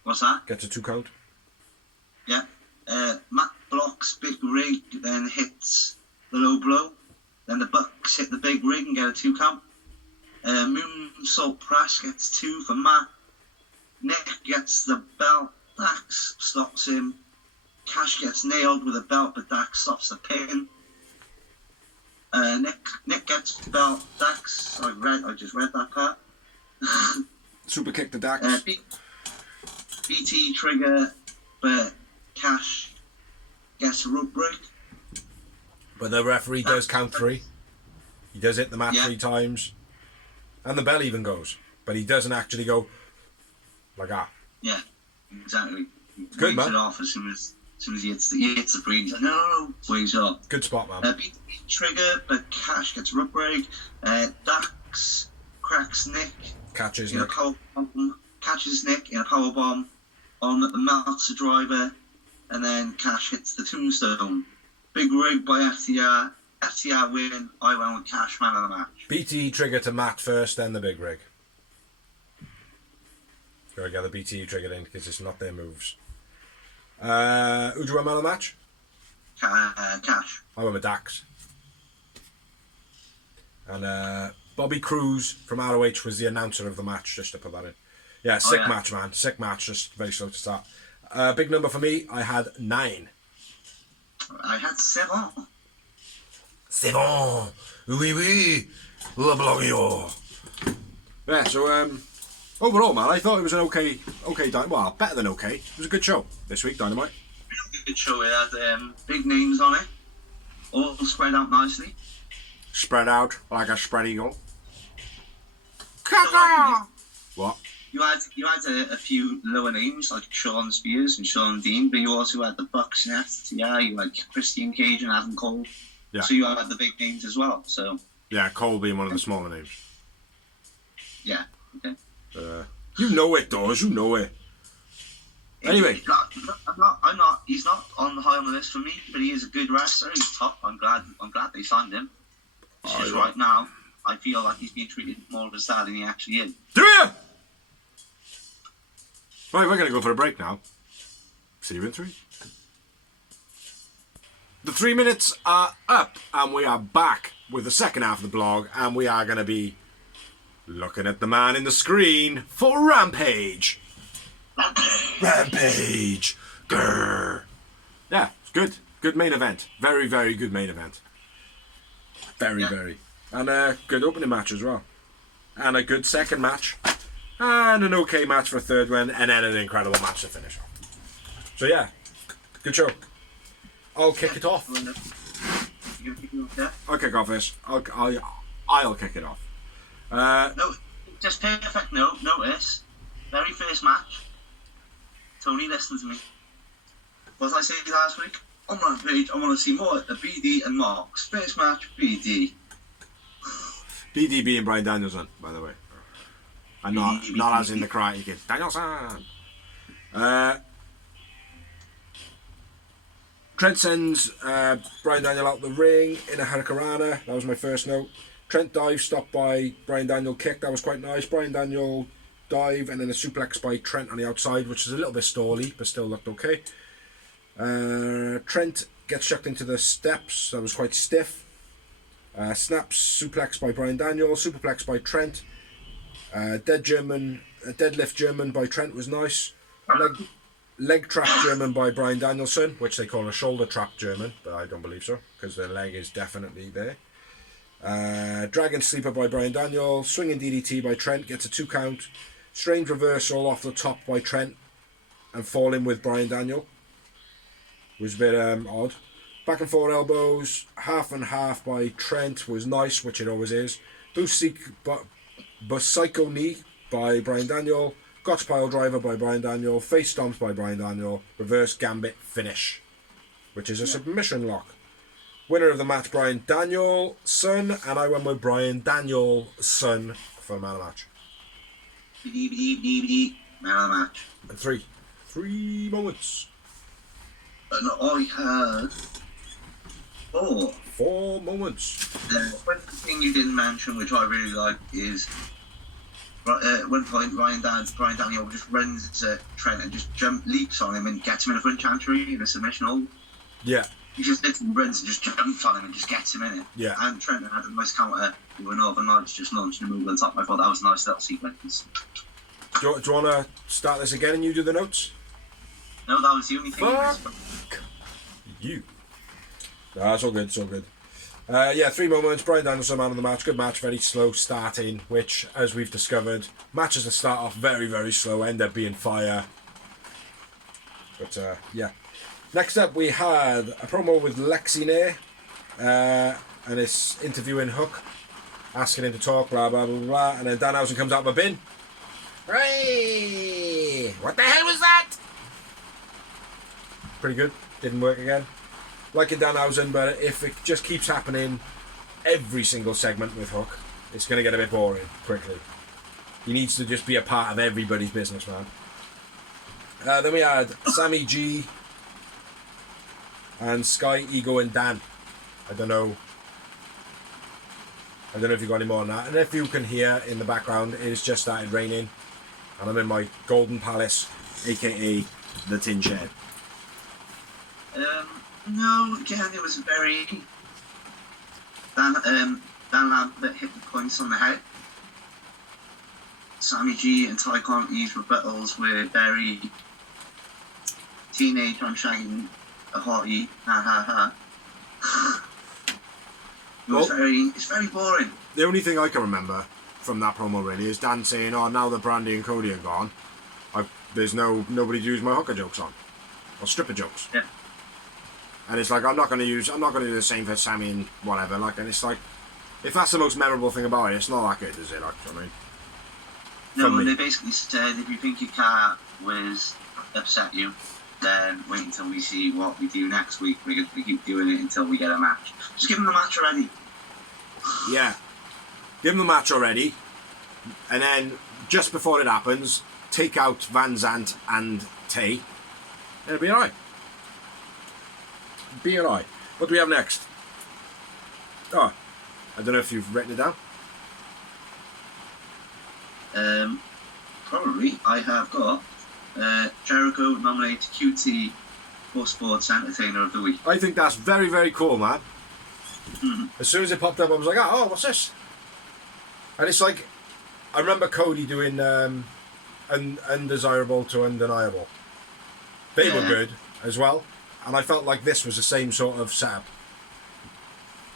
What's that? Gets a 2 count. Yeah. Matt blocks big rig, then hits the low blow. Then the Bucks hit the big rig and get a 2 count. Moonsault press gets 2 for Matt. Nick gets the belt. Dax stops him. Cash gets nailed with a belt, but Dax stops the pin. Nick gets the belt. Dax, I just read that part. Super kick to Dax. BT trigger, but Cash gets a rope break. But the referee does count 3. He does hit the mat 3 times. And the bell even goes. But he doesn't actually go like that. Yeah, exactly. It's good, man. It off as soon as he hits the breed. He's like, no, waves up. Good spot, man. BT trigger, but Cash gets a rope break. Dax cracks Nick. Catches Nick. Catches Nick in a power bomb on the Meltzer driver, and then Cash hits the tombstone. Big rig by FTR. FTR win. I went with Cash, man of the match. BT trigger to Matt first, then the big rig. Gotta get the BT triggered in because it's not their moves. Who do you want man of the match? Cash. I went with Dax. And Bobby Cruz from ROH was the announcer of the match, just to put that in. Yeah, sick match, man. Sick match, just very slow to start. Big number for me, I had 9. I had 7. C'est bon. Oui, oui. Le blogio. Yeah, so overall, man, I thought it was an okay Dynamite. Well, better than okay. It was a good show this week, Dynamite. Real good show. It had big names on it, all spread out nicely. Spread out like a spread eagle. Caca! What? You had a few lower names like Sean Spears and Sean Dean, but you also had the Bucks and FTR. You had Christian Cage and Adam Cole. Yeah. So you had the big names as well. So. Yeah, Cole being one of the smaller names. Yeah. Okay. You know it, Dawes. You know it. Anyway. I'm not. He's not on high on the list for me, but he is a good wrestler. He's top. I'm glad they signed him. It's just right now, I feel like he's being treated more of a star than he actually is. Do you? Right, we're going to go for a break now. See you in 3. The 3 minutes are up, and we are back with the second half of the blog, and we are going to be looking at the man in the screen for Rampage. Rampage. Grr. Yeah, it's good. Good main event. Very, very good main event. Very. And a good opening match as well. And a good second match. And an okay match for a third one. And then an incredible match to finish off. So yeah, good show. I'll kick it off. I'll kick off this. I'll kick it off. No, just perfect notice. Very first match. Tony, listen to me. What did I say last week? On Rampage, I want to see more of BD and Marks. First match, BD. BD being Bryan Danielson, by the way. And not as in the Karate Kid. Danielson! Trent sends Bryan Daniel out the ring in a Hurricanrana. That was my first note. Trent dive stopped by Bryan Daniel kick. That was quite nice. Bryan Daniel dive and then a suplex by Trent on the outside, which is a little bit stally, but still looked okay. Trent gets chucked into the steps. That was quite stiff. Snaps suplex by Bryan Daniel. Superplex by Trent. Deadlift German by Trent was nice. Leg trap German by Bryan Danielson, which they call a shoulder trap German, but I don't believe so because the leg is definitely there. Dragon sleeper by Bryan Daniel. Swinging DDT by Trent gets a 2 count. Strange reversal off the top by Trent and falling with Bryan Daniel. Was a bit odd. Back and forward elbows, half and half by Trent was nice, which it always is. Psycho knee by Bryan Daniel. Gotch pile driver by Bryan Daniel. Face stomps by Bryan Daniel. Reverse gambit finish, which is a submission lock. Winner of the match, Bryan Danielson, and I went with Bryan Danielson for man of the match. Man of the match. And 3 3 moments. And I had 4. 4 moments. One thing you didn't mention, which I really like, is at one point Brian Daniel just runs at Trent and just leaps on him and gets him in a front chantry in a submission hold. Yeah. He just literally runs and just jumps on him and just gets him in it. Yeah. And Trent had a nice counter with Northern Lights just launched a move on top. I thought that was a nice little sequence. Do you want to start this again and you do the notes? No, that was the only thing. Fuck you. Nah, it's all good, it's all good. Yeah, 3 moments. Brian Danielson, man of the match. Good match, very slow starting, which, as we've discovered, matches that start off very, very slow end up being fire. But, yeah. Next up, we had a promo with Lexi Nair, and it's interviewing Hook, asking him to talk, blah, blah, blah, blah, and then Danhausen comes out of a bin. Hey! What the hell was that? Pretty good. Didn't work again. Like in Danhausen, but if it just keeps happening every single segment with Hook, it's going to get a bit boring quickly. He needs to just be a part of everybody's business, man. Then we had Sammy G and Sky, Ego, and Dan. I don't know if you got any more on that. And if you can hear in the background, it has just started raining, and I'm in my Golden Palace, aka the Tin Shed. No, again, it was very Dan Lambert hit the points on the head. Sammy G and Ty Conti's rebuttals were very teenage. I'm shagging a hottie. Ha ha ha. It's very boring. The only thing I can remember from that promo really is Dan saying, "Oh, now that Brandy and Cody are gone, there's nobody to use my hooker jokes on, or stripper jokes." Yeah. And it's like I'm not going to do the same for Sammy and whatever. Like, and it's like, if that's the most memorable thing about it, it's not that good, is it? Like, I mean, no, they basically said if you think your cat was upset you, then wait until we see what we do next week. We're going to keep doing it until we get a match. Just give them the match already. Yeah, give them the match already, and then just before it happens, take out Van Zant and Tay. It'll be alright. Be alright. What do we have next? Oh, I don't know if you've written it down. Probably. I have got Jericho nominated QT for Sports Entertainer of the Week. I think that's very, very cool, man. Mm-hmm. As soon as it popped up, I was like, oh, what's this? And it's like, I remember Cody doing Undesirable to Undeniable. They were good as well. And I felt like this was the same sort of setup.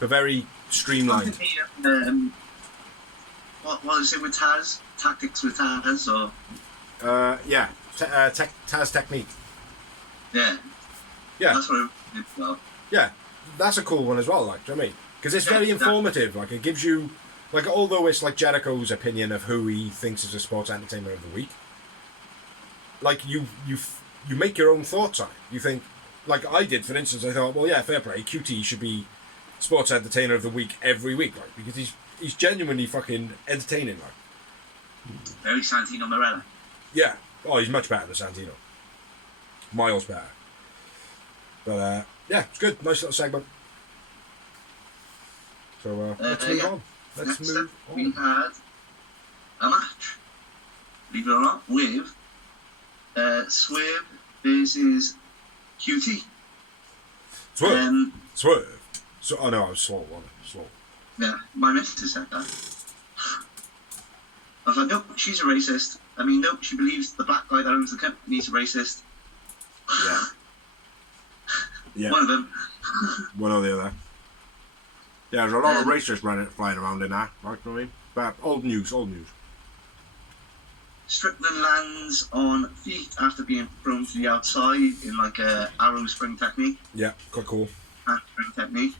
But very streamlined. What is it with Taz? Tactics with Taz, or? Yeah. Taz Technique. Yeah. Yeah. That's what it did well. Yeah. That's a cool one as well, like, do you know what I mean? Because it's very informative. Like, it gives you, like, although it's like Jericho's opinion of who he thinks is a sports entertainer of the week, like, you make your own thoughts on it. You think, like I did, for instance, I thought, well, yeah, fair play, QT should be sports entertainer of the week every week, like, because he's genuinely fucking entertaining, like. Very Santino Marella. Yeah. Oh, he's much better than Santino. Miles better. But, yeah, it's good. Nice little segment. So, let's move on. Let's Next move up, on. we had a match, believe it or not, with Swerve versus QT. Swerve. Swerve. So, oh no, I was slow. Slow. Yeah, my missus said that. I was like, nope, she's a racist. I mean, nope, she believes the black guy that owns the company is a racist. Yeah. Yeah. One of them. One or the other. Yeah, there's a lot of racists flying around in there, like, you know what I mean? But old news. Strickland lands on feet after being thrown to the outside in like a arrow spring technique. Yeah, quite cool. Spring technique.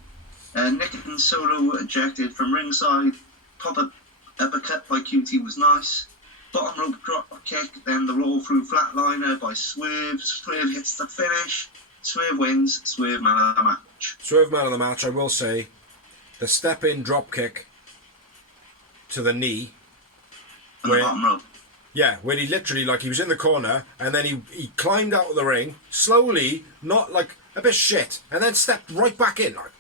Nick and Solo ejected from ringside. Pop-up uppercut by QT was nice. Bottom rope drop kick, then the roll through flatliner by Swerve. Swerve hits the finish. Swerve wins. Swerve man of the match. Swerve man of the match, I will say. The step-in drop kick to the knee. On the bottom rope. Yeah, where he literally, like, he was in the corner, and then he climbed out of the ring, slowly, not, like, a bit shit, and then stepped right back in, like.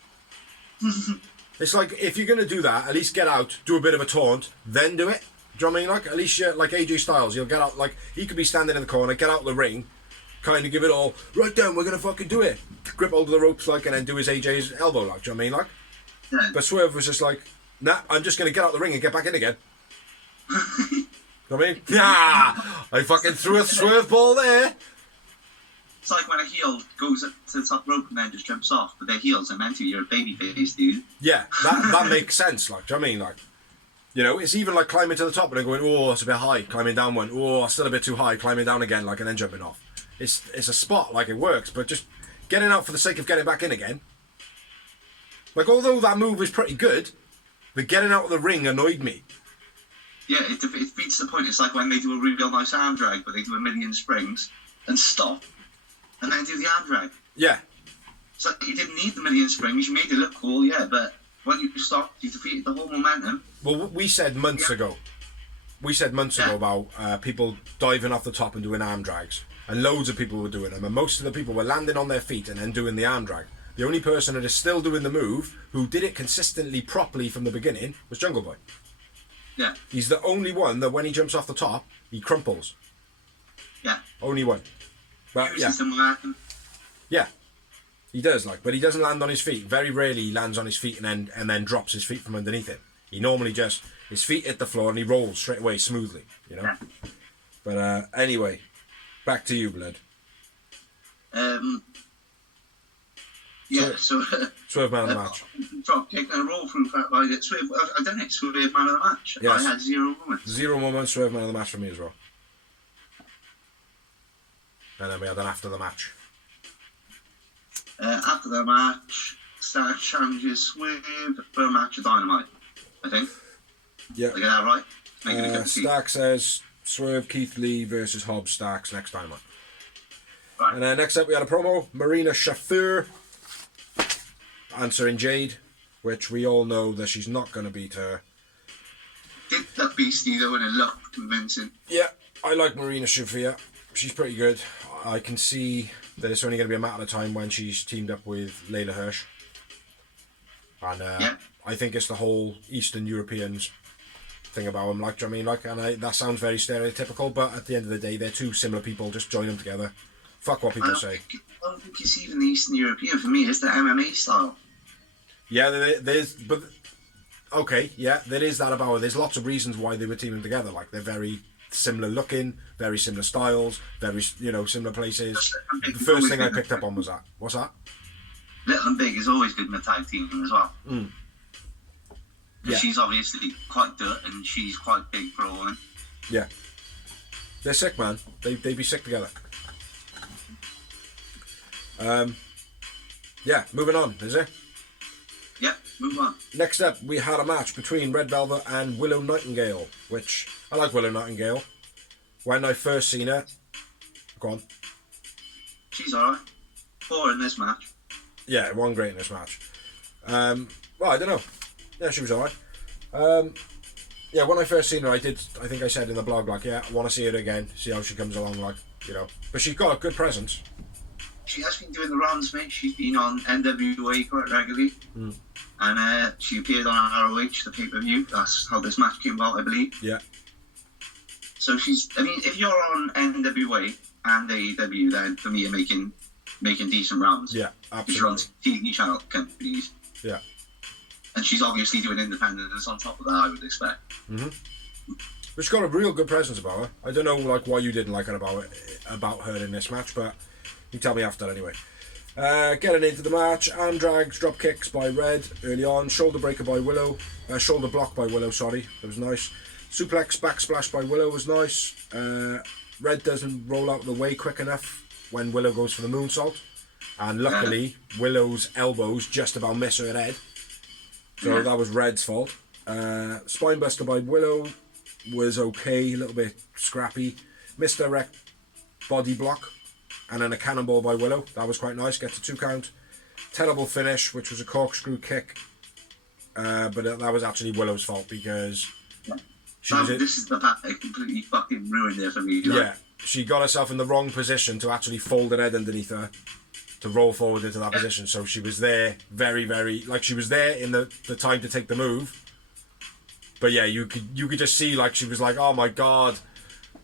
It's like, if you're going to do that, at least get out, do a bit of a taunt, then do it. Do you know what I mean? Like, at least you're, like AJ Styles, you'll get out, like, he could be standing in the corner, get out of the ring, kind of give it all, right down, we're going to fucking do it. Grip hold of the ropes, like, and then do his AJ's elbow, like, do you know what I mean? Like. Yeah. But Swerve was just like, nah, I'm just going to get out of the ring and get back in again. You know what I mean? Yeah, I fucking threw a Swerve ball there. It's like when a heel goes up to the top rope and then just jumps off, but they're heels, and meant to, you're a babyface, dude. Yeah, that makes sense, like, do you know what I mean? Like, you know, it's even like climbing to the top and then going, oh, it's a bit high, climbing down one, oh, still a bit too high, climbing down again, like, and then jumping off. It's a spot, like, it works, but just getting out for the sake of getting back in again. Like, although that move is pretty good, the getting out of the ring annoyed me. Yeah, it beats the point. It's like when they do a real nice arm drag, but they do a million springs and stop, and then do the arm drag. Yeah. It's like you didn't need the million springs, you made it look cool, yeah, but when you stopped, you defeated the whole momentum. Well, we said months ago about people diving off the top and doing arm drags, and loads of people were doing them, and most of the people were landing on their feet and then doing the arm drag. The only person that is still doing the move, who did it consistently properly from the beginning, was Jungle Boy. Yeah. He's the only one that when he jumps off the top, he crumples. Yeah. Only one. But yeah. Yeah. He does, like, but he doesn't land on his feet. Very rarely he lands on his feet and then drops his feet from underneath him. He normally just, his feet hit the floor and he rolls straight away smoothly, you know? Yeah. But anyway, back to you, Blood. Yeah, so... Swerve man of the match. Drop kick and a roll through Fat Rider. Swerve, I don't know, Swerve man of the match. Yes. I had 0 moments. 0 moments, Swerve man of the match for me as well. And then we had an after the match. After the match, Stark challenges Swerve for a match of Dynamite, I think. Yeah. Did I get that right? Stark says Swerve, Keith Lee versus Hobbs, Starks next Dynamite. Right. And then next up we had a promo, Marina Shafir answering Jade, which we all know that she's not going to beat her. Did look beastie though, and it looked convincing. Yeah, I like Marina Shafir. She's pretty good. I can see that it's only going to be a matter of time when she's teamed up with Layla Hirsch. And I think it's the whole Eastern Europeans thing about them, like, do you know what I mean? Like, and that sounds very stereotypical, but at the end of the day, they're two similar people. Just join them together. Fuck what people say. I don't think it's even the Eastern European. For me, it's the MMA style. Yeah, there's, but okay, yeah, there is that about it. There's lots of reasons why they were teaming together. Like, they're very similar looking, very similar styles, very, you know, similar places. The first thing I picked up on was that. What's that? Little and Big is always good in a tag team as well. Yeah. She's obviously quite dirt and she's quite big for a woman. Yeah. They're sick, man. They'd be sick together. Yeah, moving on, is it? Yeah, move on. Next up, we had a match between Red Velvet and Willow Nightingale, which I like Willow Nightingale. When I first seen her, go on. She's alright. 4 in this match. Yeah, one great in this match. Well, I don't know. Yeah, she was alright. Yeah, when I first seen her, I think I said in the blog, like, yeah, I want to see her again, see how she comes along, like, you know. But she's got a good presence. She has been doing the rounds, mate. She's been on NWA quite regularly. And she appeared on ROH, the pay-per-view. That's how this match came about, I believe. Yeah. So I mean, if you're on NWA and AEW, then for me, you're making decent rounds. Yeah, absolutely. You're on TV channel companies. Yeah. And she's obviously doing independence on top of that, I would expect. But she's got a real good presence about her. I don't know, like, why you didn't like her about her in this match, but you tell me after anyway. Getting into the match, arm drags, drop kicks by Red early on, shoulder breaker by Willow, shoulder block by Willow, sorry, that was nice. Suplex, backsplash by Willow was nice. Red doesn't roll out of the way quick enough when Willow goes for the moonsault. And luckily, Willow's elbows just about miss her head. So that was Red's fault. Spinebuster by Willow was okay, a little bit scrappy. Misdirect body block. And then a cannonball by Willow. That was quite nice. Gets a 2 count. Terrible finish, which was a corkscrew kick. But that was actually Willow's fault because This is the part that completely fucking ruined it for me. Like. Yeah, she got herself in the wrong position to actually fold her head underneath her to roll forward into that position. So she was there very, very, like she was there in the time to take the move. But yeah, you could just see like she was like, oh my god,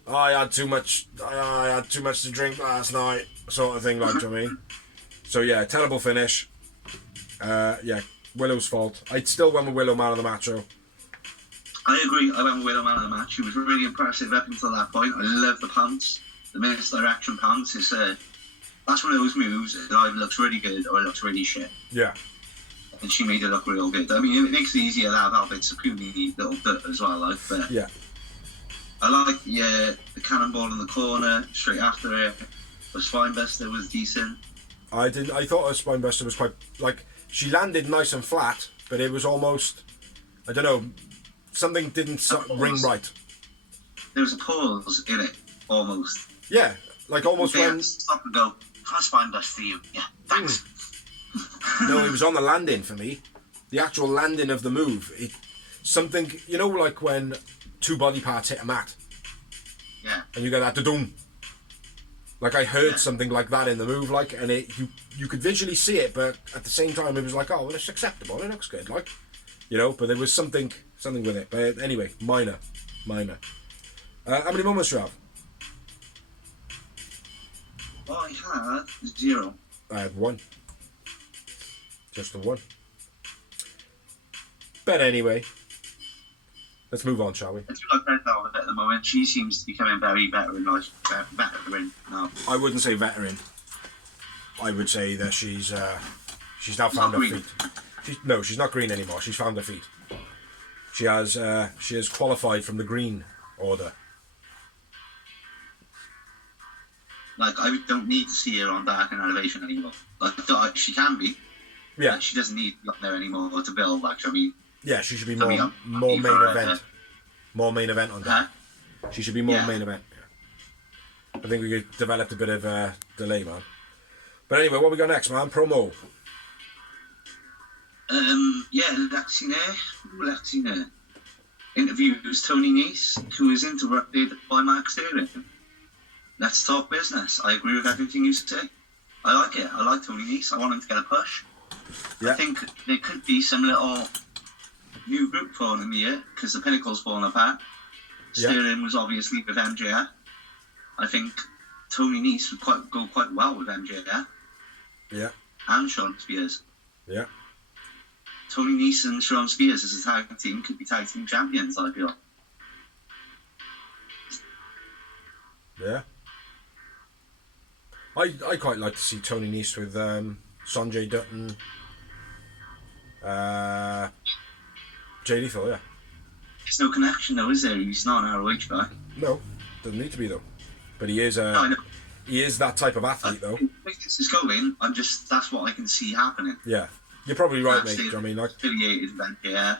I had too much to drink last night, sort of thing. Like, do you know what I mean? So yeah, terrible finish. Yeah, Willow's fault. I'd still went with Willow man of the match though. I agree. I went with Willow man of the match. She was really impressive up until that point. I love the pounce, the misdirection pounce. It's that's one of those moves that either looks really good or it looks really shit. Yeah. And she made it look real good. I mean, it makes it easier to have Albert Sakuni little bit as well, like. But yeah. I like the cannonball in the corner straight after it. The spinebuster was decent. I thought her spinebuster was quite like she landed nice and flat, but it was almost, I don't know, something didn't ring right. There was a pause in it almost. Yeah, like almost they when had to stop and go, "Can I spinebuster you?" Yeah, thanks. No, it was on the landing for me. The actual landing of the move. Something, you know, like when two body parts hit a mat. Yeah. And you get that da-dum. Like I heard something like that in the move, like, and you could visually see it, but at the same time it was like, oh, well, it's acceptable. It looks good, like, you know. But there was something with it. But anyway, minor. How many moments do you have? I had 0. I had 1. Just the 1. But anyway, let's move on, shall we? I do like Red Velvet at the moment. She seems to be becoming very veteran now. I wouldn't say veteran. I would say that she's now found her feet. She's not green anymore. She's found her feet. She has qualified from the green order. Like, I don't need to see her on Dark and Elevation anymore. Like, she can be. Yeah. Like, she doesn't need to be up there anymore to build. Like, I mean. Yeah, she should be more main event. More main event on that. She should be more main event. Yeah. I think we could develop a bit of delay, man. But anyway, what we got next, man? Promo. Latina. Interviews Tony Nese, who is interrupted by Mark Sterling. Let's talk business. I agree with everything you say. I like it. I like Tony Nese. I want him to get a push. Yeah. I think there could be some little new group forming here because the Pinnacle's falling apart. Sterling was obviously with MJF. I think Tony Nese would go quite well with MJF. Yeah. And Sean Spears. Yeah. Tony Nese and Sean Spears as a tag team could be tag team champions, I feel. Yeah. I quite like to see Tony Nese with Sanjay Dutt and Jay Lethal, yeah. There's no connection though, is there? He's not an ROH guy. No, doesn't need to be though. But he is he is that type of athlete though. This is going, that's what I can see happening. Yeah. You're probably right, mate. Do you know what I mean? Like, affiliated with MJF.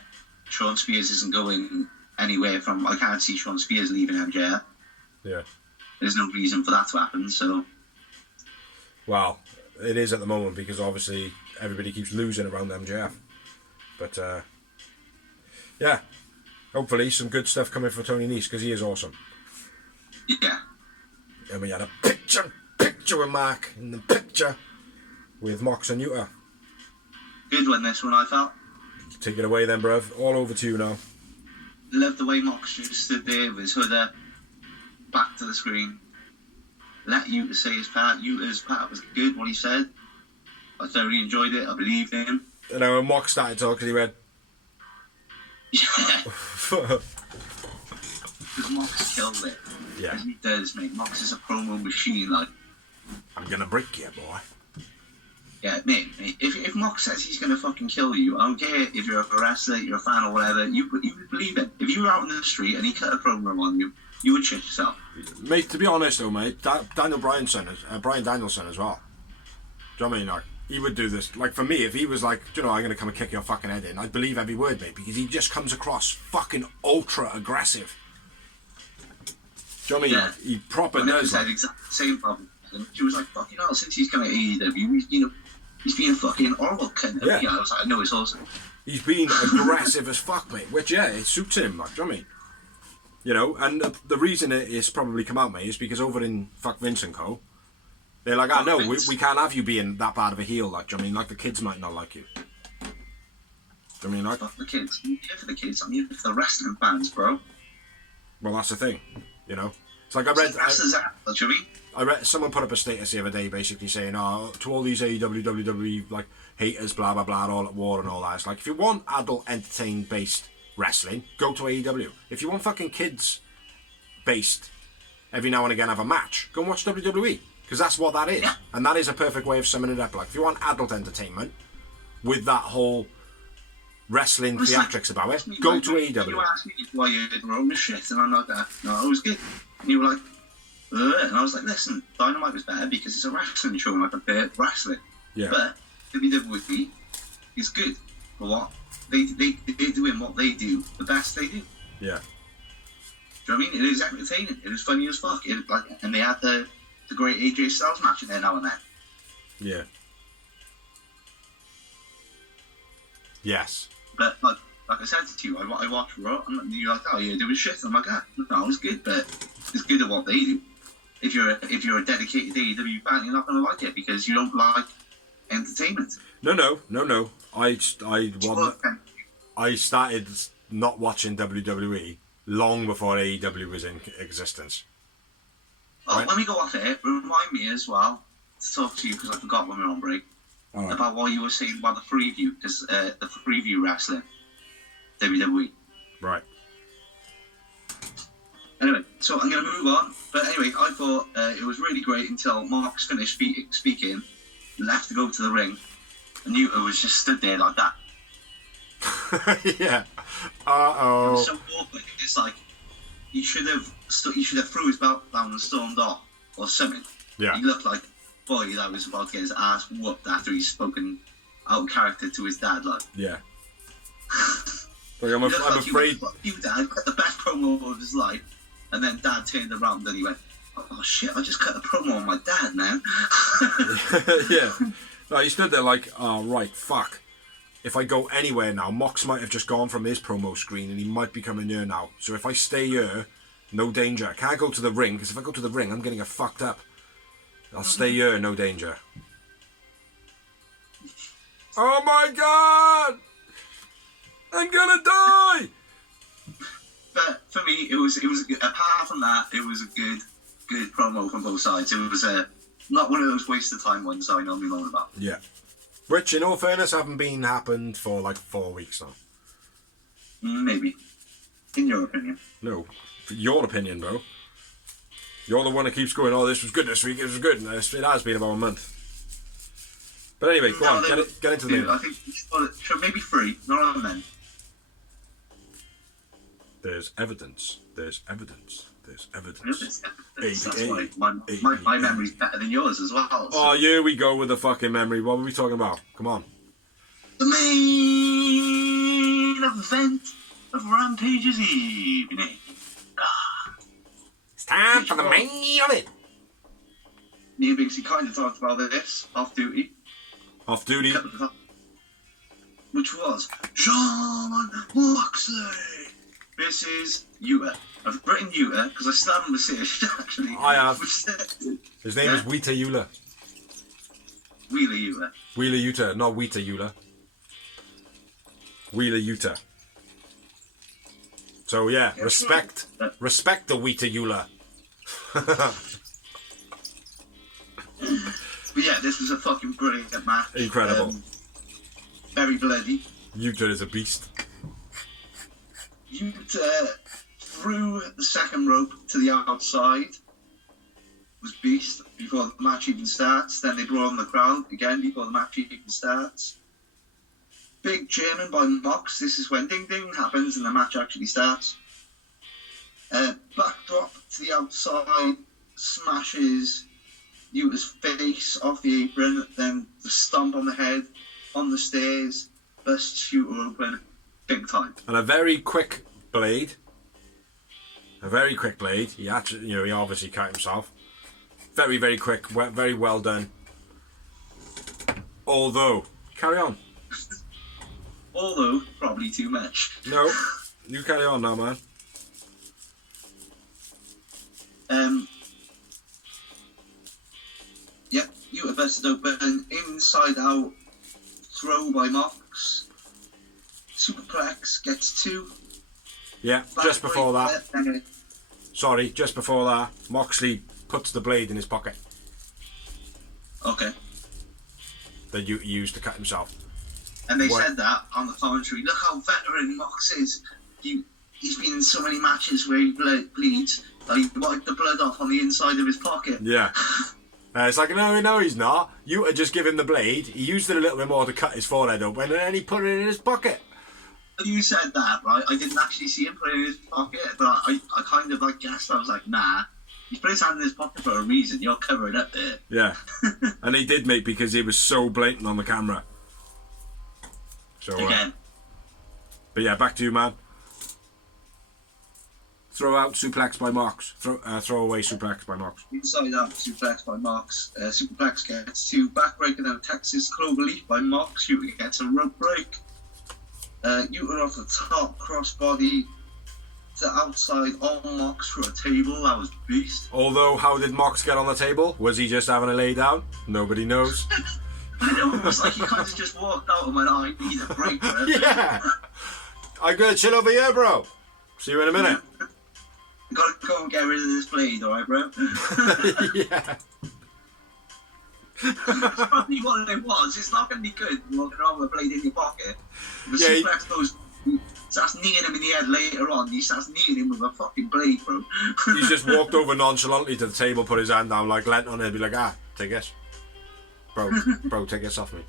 Sean Spears isn't going anywhere from. I can't see Sean Spears leaving MJF. Yeah. There's no reason for that to happen. So. Well, it is at the moment because obviously everybody keeps losing around MJF. But yeah, hopefully some good stuff coming for Tony Nese because he is awesome. Yeah. And we had a picture with Mark in the picture with Mox and YUTA. Good one, this one, I felt. Take it away then, bruv. All over to you now. Love the way Mox just stood there with his hood up, back to the screen. Let YUTA say his part. YUTA's part was good, what he said. I thoroughly enjoyed it. I believed in him. And then when Mox started talking, he went... Yeah. Because Mox killed it. Yeah. As he does, mate. Mox is a promo machine, like... I'm gonna break you, boy. Yeah, mate, if Mox says he's going to fucking kill you, I don't care if you're a wrestler, you're a fan or whatever, you would believe it. If you were out in the street and he cut a promo on you, you would shit yourself. Mate, to be honest though, mate, Brian Danielson as well. Do you know what I mean? Like, he would do this. Like, for me, if he was like, I'm going to come and kick your fucking head in, I'd believe every word, mate, because he just comes across fucking ultra aggressive. Do you know what I mean? Yeah. Like, he proper does. Like, exactly the same problem. And she was like, fucking hell, since he's come to AEW, he's been a fucking horrible cunt. Yeah. I was like, I know it's awesome. He's been aggressive as fuck, mate. Which, yeah, it suits him, like, do you know what I mean? You know, and the reason it's probably come out, mate, is because over in Fuck Vince and Co, they're like, "Ah, no, we can't have you being that bad of a heel." Like, do you know what I mean, like the kids might not like you. Do you know what I mean, like, fuck the kids. I'm here for the kids. I'm here for the wrestling fans, bro. well, that's the thing. You know, it's like I read someone put up a status the other day, basically saying, "Oh, to all these AEW, WWE like haters, blah blah blah, all at war and all that." It's like, if you want adult entertain based wrestling, go to AEW. If you want fucking kids based, every now and again have a match, go and watch WWE, because that's what that is, and that is a perfect way of summing it up. Like, if you want adult entertainment with that whole wrestling theatrics about it, go to AEW. You asked me why you did wrong as shit, and I'm like, no, it was good. And you were like, and I was like, listen, Dynamite was better because it's a wrestling show and I prefer wrestling. Yeah. But WWE is good for what they're doing what they do the best they do. Yeah. Do you know what I mean? It is entertaining. It is funny as fuck. And they had the great AJ Styles match in there now and then. Yeah. Yes. But like I said to you, I watched Raw and you're like, oh yeah, doing shit. And I'm like, no, it's good, but it's good at what they do. If you're a dedicated AEW fan, you're not gonna like it because you don't like entertainment. No. I started not watching WWE long before AEW was in existence. Oh, right? Let me go off it. Remind me as well to talk to you because I forgot when we were on break about what you were saying about the preview, because the preview wrestling WWE. Right. Anyway, so I'm going to move on. But anyway, I thought it was really great until Mark's finished speaking, left to go to the ring, and YUTA was just stood there like that. Yeah. It was so awkward. It's like he should have threw his belt down and stormed off or something. Yeah. He looked like boy that was about to get his ass whooped after he's spoken out of character to his dad. Like. Yeah. Like, I'm afraid. Fuck you, Dad. Cut the best promo of his life, and then Dad turned around and he went, "Oh shit! I just cut a promo on my dad, man." Yeah. No, he stood there like, oh right, fuck. If I go anywhere now, Mox might have just gone from his promo screen, and he might be coming here now. So if I stay here, no danger. I can't go to the ring, because if I go to the ring, I'm getting fucked up. I'll stay here, no danger. Oh my god! I'm gonna die! But for me, it was apart from that, it was a good promo from both sides. It was not one of those waste of time ones I normally moan about. Yeah. Which, in all fairness, haven't happened for like 4 weeks now. Maybe. In your opinion. No. For your opinion, bro. You're the one that keeps going, oh, this was good this week, it was good. And it has been about a month. But anyway, go on, get into the main. I think maybe 3, not on men. There's evidence. There's evidence. That's why my memory's better than yours as well. So. Oh, here we go with the fucking memory. What were we talking about? Come on. The main event of Rampage's evening. It's time for the main event. Me and Bigsy kind of talked about this off duty. Off duty. Which was John Moxley versus YUTA. I've written YUTA because I still haven't researched actually. I have. His name is YUTA Eula. Wheeler YUTA. Wheeler YUTA, not YUTA Eula. Wheeler YUTA. So yeah, respect the YUTA Eula. But yeah, this was a fucking brilliant match. Incredible. Very bloody. YUTA is a beast. YUTA threw the second rope to the outside. Was beast before the match even starts. Then they brought on the crowd again before the match even starts. Big German by Mox. This is when ding ding happens and the match actually starts. Backdrop to the outside, smashes YUTA's face off the apron, then the stomp on the head, on the stairs, busts YUTA open, big time. And a very quick blade. He actually, he obviously cut himself. Very, very quick, very well done. Although, carry on. Although, probably too much. No, you carry on now, man. Yep, Yuta busted open, inside out, throw by Mox. Superplex gets 2. Yeah, just before that. Then Sorry, just before that, Moxley puts the blade in his pocket okay. that Yuta used to cut himself. And they said that on the commentary. Look how veteran Mox is. He's been in so many matches where he bleeds. He wiped the blood off on the inside of his pocket. Yeah. It's like, no, he's not. Yuta just give him the blade. He used it a little bit more to cut his forehead open, and then he put it in his pocket. You said that, right? I didn't actually see him put it in his pocket, but I kind of like guessed. I was like, nah. He's put his hand in his pocket for a reason. You're covered up there. Yeah. And he did, mate, because he was so blatant on the camera. So, Again. But yeah, back to you, man. Throw out suplex by Mox. Throw away suplex by Mox. Inside out suplex by Mox. Superplex gets 2. Backbreaker, then Texas Cloverleaf by Mox. Yuta gets a rope break. Yuta off the top, crossbody to outside on Mox through a table. That was beast. Although, how did Mox get on the table? Was he just having a lay down? Nobody knows. I know, it was like he kind of just walked out and went, oh, I need a break, bro. Yeah. I'm gonna chill over here, bro. See you in a minute. You gotta go and get rid of this blade, alright, bro? Yeah. That's probably what it was. It's not gonna be good walking around with a blade in your pocket. The suplex goes, starts kneeing him in the head later on. He starts kneeing him with a fucking blade, bro. He's just walked over nonchalantly to the table, put his hand down, like leant on it, be like, take this. Bro, take this off me.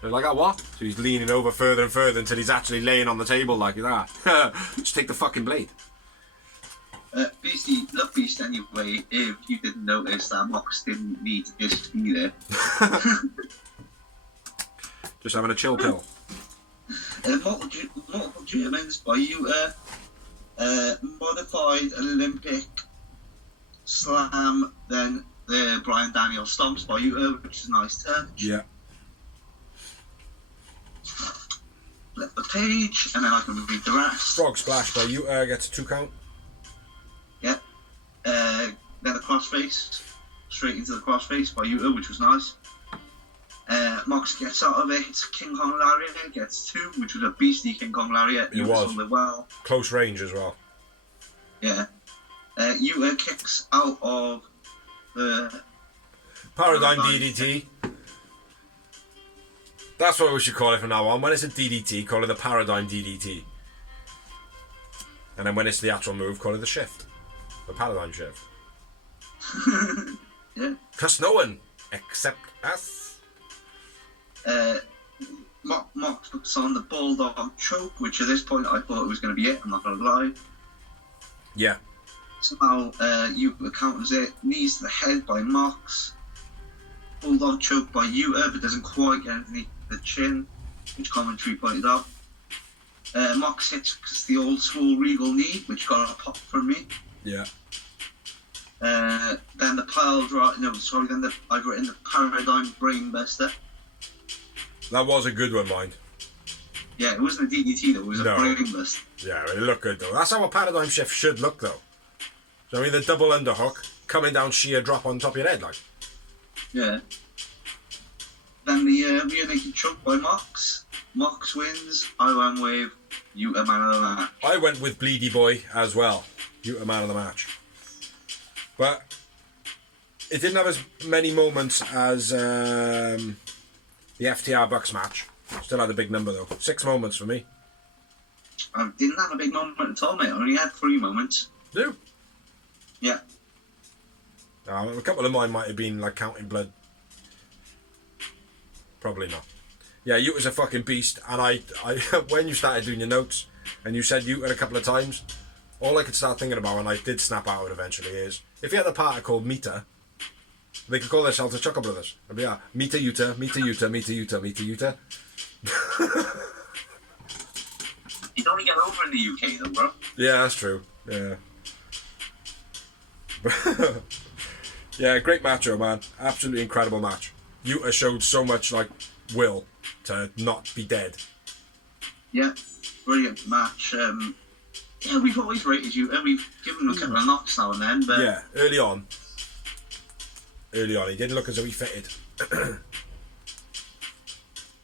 They're like, what? So he's leaning over further and further until he's actually laying on the table like that. Just take the fucking blade. Beastie, look beast anyway, if you didn't notice that Mox didn't need to just be there. Just having a chill pill. Multiple Germans by Yuta. Modified Olympic Slam, then the Brian Daniels stomps by Yuta, which is a nice touch. Yeah. Flip the page, and then I can read the rest. Frog splash by Yuta gets a 2 count. Yeah. Then a crossface, straight into the crossface by Yuta, which was nice. Mox gets out of it, it's King Kong Lariat, gets 2, which was a beastly King Kong Lariat. It was. Sold it well. Close range as well. Yeah. Yuta kicks out of the Paradigm DDT. That's what we should call it from now on. When it's a DDT, call it the Paradigm DDT. And then when it's the actual move, call it the shift. The Paradigm shift. Yeah. Trust no one except us. Mox puts on the Bulldog choke, which at this point I thought it was going to be it, I'm not going to lie. Yeah. Somehow Yuta counters it, knees to the head by Mox. Bulldog choke by Yuta, but doesn't quite get underneath the chin, which commentary pointed out. Mox hits the old school Regal knee, which got a pop from me. Yeah. Then the pile drive, then I've written the Paradigm Brainbuster. That was a good one, mind. Yeah, it wasn't a DDT though, it was a Brainbuster. Yeah, it looked good though. That's how a Paradigm shift should look though. So I mean the double underhook, coming down sheer drop on top of your head like. Yeah. Then the rear naked choke by Mox. Mox wins. I went with Yuta man of the match. I went with Bleedy Boy as well. Yuta man of the match. But it didn't have as many moments as the FTR Bucks match. Still had a big number though. 6 moments for me. I didn't have a big moment at all, mate. I only had 3 moments. Do? Yeah. A couple of mine might have been like counting blood. Probably not. Yeah, Yuta's a fucking beast. And I when you started doing your notes and you said Yuta a couple of times, all I could start thinking about, and I did snap out of it eventually, is if you had a party called Mita, they could call themselves the Chuckle Brothers. It'd be, Mita Yuta, Mita Yuta, Mita Yuta, Mita Yuta. You'd only get over in the UK though, bro. Yeah, that's true. Yeah. Yeah, great match, man. Absolutely incredible match. Yuta showed so much like will to not be dead. Yeah, brilliant match. Yeah, we've always rated Yuta. We've given him a couple of knocks now and then, but Yeah, early on, he didn't look as though he fitted. but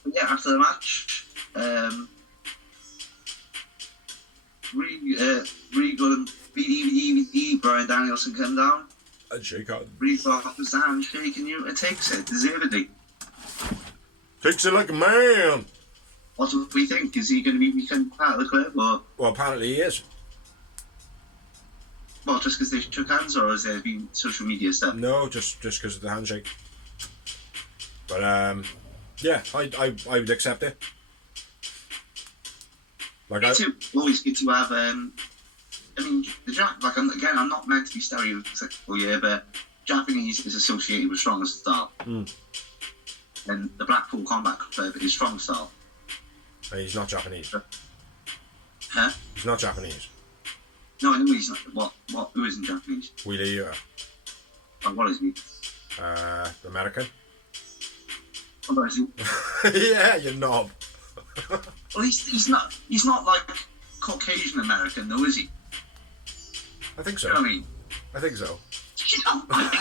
yeah, after the match, Regal and BDVD, Brian Danielson come down. And shake on. Regal offers the handshake and Yuta takes it, deservedly. Takes it like a man. What do we think? Is he going to be becoming part of the club, or Well, apparently he is. well, just because they shook hands, or has there been social media stuff? No, just because of the handshake. But yeah, I would accept it. Like Me too. Always good to have. I mean, I'm not meant to be stereotypical here, but Japanese is associated with stronger style, and the Blackpool Combat Club is strong style. He's not Japanese. Huh? He's not Japanese. No, I know he's not. What? Who isn't Japanese? Yuta. Oh, what is he? American. What is he? Yeah, you knob. Well, he's not. He's not like Caucasian American, though, is he? I think so. You know what I mean? I think so. He's not white.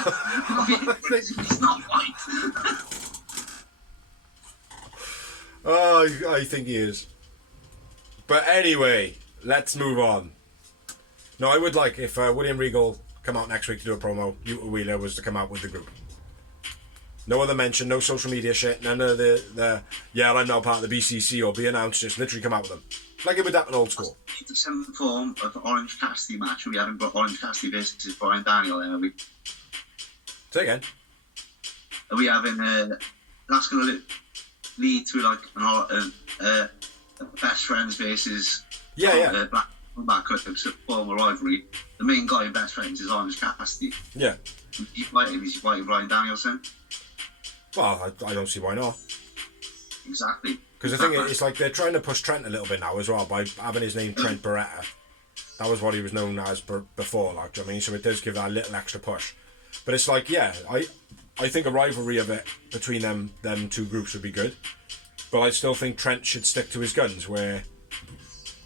He's not white. Oh, I think he is. But anyway, let's move on. No, I would like if William Regal come out next week to do a promo, Yuta Wheeler was to come out with the group. No other mention, no social media shit, none of the yeah, I'm now part of the BCC or be announced, just literally come out with them. Like it would happen old school. Some form of Orange Cassidy match. We haven't got Orange Cassidy versus Brian Daniel there, are we? Say again. Are we having that's going to lead to like best friends versus Black Combat Club, former rivalry. The main guy in best friends is Orange Cassidy. Yeah. You fighting? Is he fighting Brian Danielson? Well, I don't see why not. Exactly. Because the thing is, it's like they're trying to push Trent a little bit now as well by having his name Trent Beretta. That was what he was known as before, like, do you know what I mean? So it does give that little extra push. But it's like, yeah, I think a rivalry of it between them two groups would be good. But I still think Trent should stick to his guns, where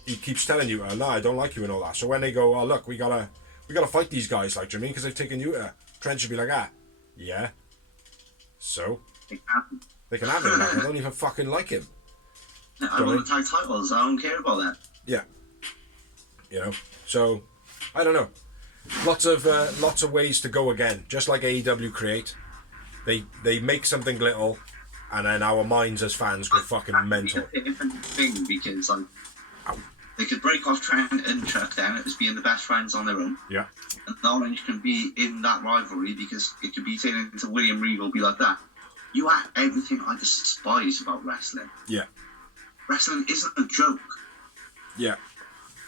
he keeps telling you, no, I don't like you and all that. So when they go, oh look, we gotta fight these guys, like, do you know what I mean? Because they've taken Yuta. Trent should be like, yeah. So they can have him. Like, I don't even fucking like him. I want the tag titles. I don't care about that. Yeah. You know. So I don't know. Lots of ways to go again. Just like AEW create, they make something little, and then our minds as fans go fucking mental. It's a different thing because like they could break off Trent and Chuck then as being the best friends on their own. Yeah. And Orange can be in that rivalry because it could be taken into William Regal be like that. You are everything I despise about wrestling. Yeah. Wrestling isn't a joke. Yeah.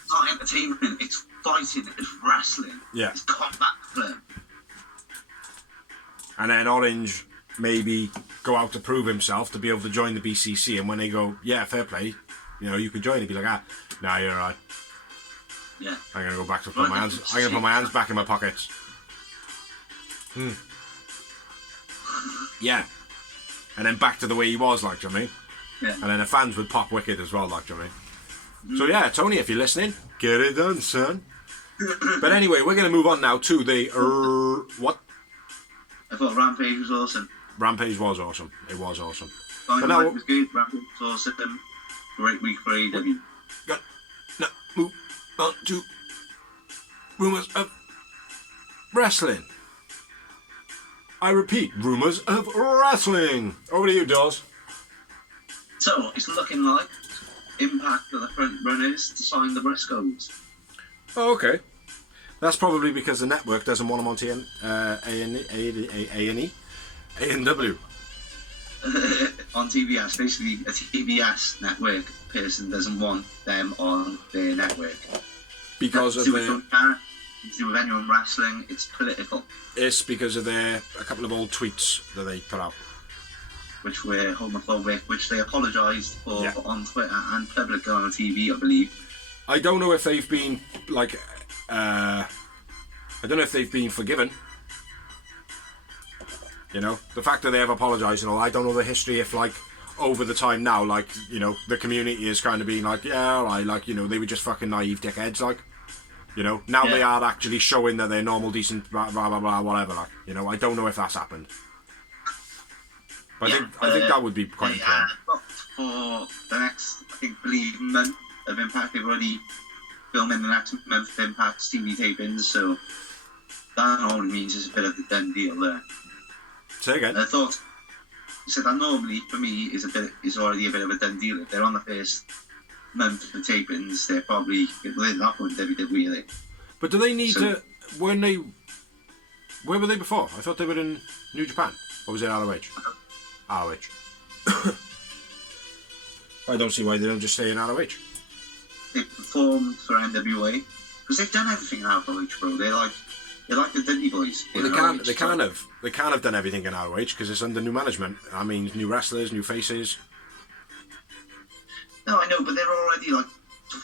It's not entertainment, it's fighting, it's wrestling. Yeah. It's combat film. And then Orange maybe go out to prove himself to be able to join the BCC, and when they go, yeah, fair play, you know, you can join, he'd be like, nah, you're alright. Yeah. I'm gonna go back to put my hands. I'm gonna put my hands back in my pockets. Yeah. And then back to the way he was, like, do you know what I mean? Yeah. And then the fans would pop wicked as well, like, do you know what I mean? So yeah, Tony, if you're listening, get it done, son. But anyway, we're gonna move on now to the what? I thought Rampage was awesome. Rampage was awesome. It was awesome. Dynamite was good. Rampage was awesome. Great week for AEW. Now move on to rumours of wrestling. I repeat, rumours of wrestling. Over to you, Dawes. So it's looking like Impact are the front runners to sign the Briscoes. Oh, okay. That's probably because the network doesn't want them on A&W. On TBS, basically a TBS network person doesn't want them on their network. Because of to do with anyone wrestling, it's political. It's because of a couple of old tweets that they put out. Which were homophobic, which they apologised for on Twitter and publicly on TV, I believe. I don't know if they've been, like, I don't know if they've been forgiven. You know, the fact that they have apologised and all, I don't know the history if, like, over the time now, like, you know, the community is kind of being like, yeah, alright, like, you know, they were just fucking naive dickheads, like. You know, now Yeah. they are actually showing that they're normal, decent, blah blah blah, blah whatever. Like, you know, I don't know if that's happened. But I think that would be quite they important. booked for the next, I think, believe month of Impact. They've already filming the next month of Impact TV tapings, so that normally means it's a bit of a done deal there. Say again. And I thought, you said that normally for me is already a bit of a done deal. If they're on the first month of the tapings, they're probably they're not going to WWE. Are they? But do they need to? Weren't they? Where were they before? I thought they were in New Japan. Or was it ROH? ROH. I don't see why they don't just stay in ROH. They performed for NWA because they've done everything in ROH, bro. They're like the Dundee Boys. Well, they can't have done everything in ROH because it's under new management. I mean, new wrestlers, new faces. No, I know, but they're already like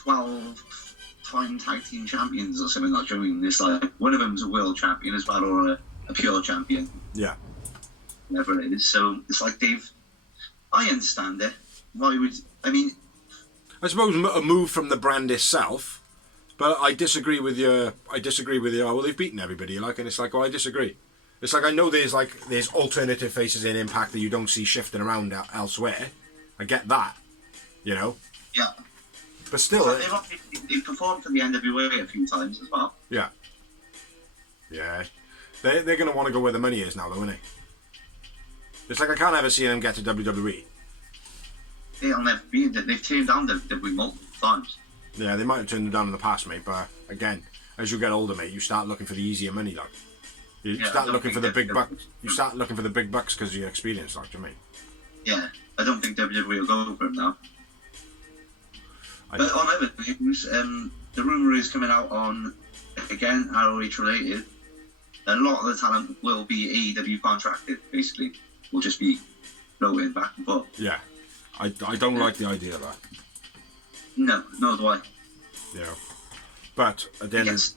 12-time tag team champions or something like that. I mean, it's like one of them's a world champion as well, or a pure champion. Yeah. Whatever it is. So it's like I understand it. Why would I mean? I suppose a move from the brand itself, but I disagree with you. Oh, well, they've beaten everybody, like, and it's like, well, I disagree. It's like I know there's alternative faces in Impact that you don't see shifting around elsewhere. I get that, you know. Yeah. But still, they've performed for the NWA a few times as well. Yeah. Yeah. They're going to want to go where the money is now, though, isn't it? It's like I can't ever see them get to WWE. They'll never be. They've turned down WWE multiple times. Yeah, they might have turned them down in the past, mate. But again, as you get older, mate, you start looking for the easier money, like. You start looking for the big bucks. You start looking for the big bucks because of your experience, like, do you know what I mean? Yeah, I don't think WWE will go for him now. But on other news, the rumour is coming out on, again, ROH related. A lot of the talent will be AEW contracted, basically. Will just be floating back and forth. Yeah. I don't like the idea of that. No, nor do I. Yeah. But then yes,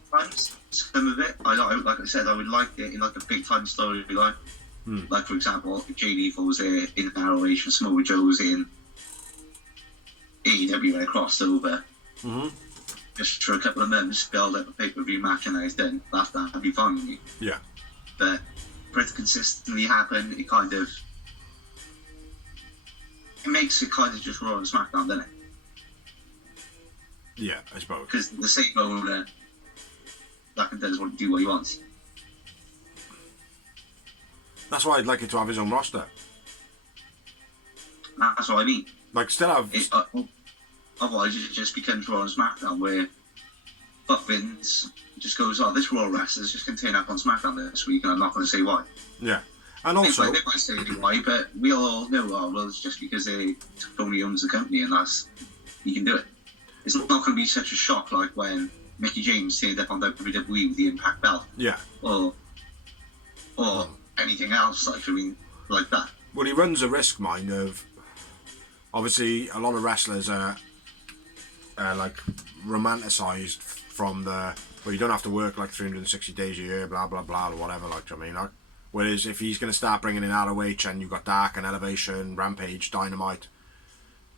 some of it, like I said, I would like it in like a big time storyline. Like for example, if Jay Lethal was in ROH and Samoa Joe was in AEW and crossed over. Just for a couple of months, build up a pay-per-view match and then it's done. That'd be fine with me. Yeah. But for it to consistently happen, it makes it kind of just Raw and SmackDown, doesn't it? Yeah, I suppose. Because the same owner, that can do what he wants. That's why I'd like it to have his own roster. That's what I mean. Like, still have. Otherwise, it just becomes Raw and SmackDown where fuck Vince just goes, oh, this Raw wrestler's just going to turn up on SmackDown this week, and I'm not going to say why. Yeah. And also, they might say why, but we all know, oh, well, it's just because Tony owns the company and he can do it. It's not going to be such a shock like when Mickey James turned up on WWE with the Impact belt. Yeah. Or anything else, like that. Well, he runs a risk, mind, of obviously a lot of wrestlers are like romanticised from well, you don't have to work like 360 days a year, blah blah blah, or whatever. Like, I mean, like. Whereas if he's going to start bringing in ROH and you've got Dark and Elevation, Rampage, Dynamite,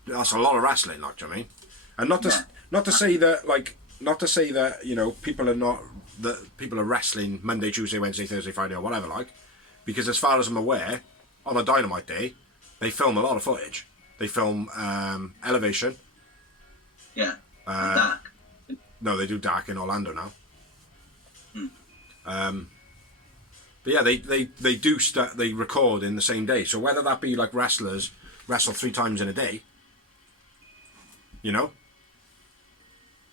that's a lot of wrestling, like, do you know what I mean? And not to say that you know people are wrestling Monday, Tuesday, Wednesday, Thursday, Friday, or whatever, like, because as far as I'm aware, on a Dynamite day, they film a lot of footage. They film Elevation. Yeah. Dark. No, they do Dark in Orlando now. But yeah, they record in the same day. So whether that be like wrestlers wrestle 3 times in a day, you know,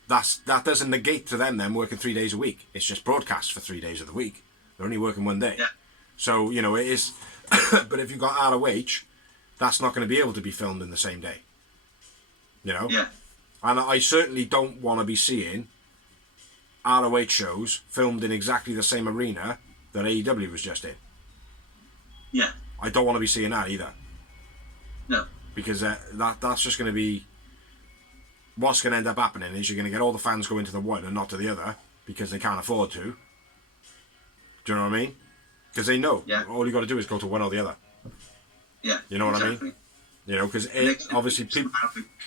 that doesn't negate to them working 3 days a week. It's just broadcast for 3 days of the week. They're only working one day. Yeah. So, you know, it is. But if you've got ROH, that's not going to be able to be filmed in the same day. You know? Yeah. And I certainly don't want to be seeing ROH shows filmed in exactly the same arena that AEW was just in. Yeah. I don't want to be seeing that either. No. Because that's just going to be... What's going to end up happening is you're going to get all the fans going to the one and not to the other because they can't afford to. Do you know what I mean? Because they know. Yeah. All you got to do is go to one or the other. Yeah. You know what I mean? You know, because obviously people...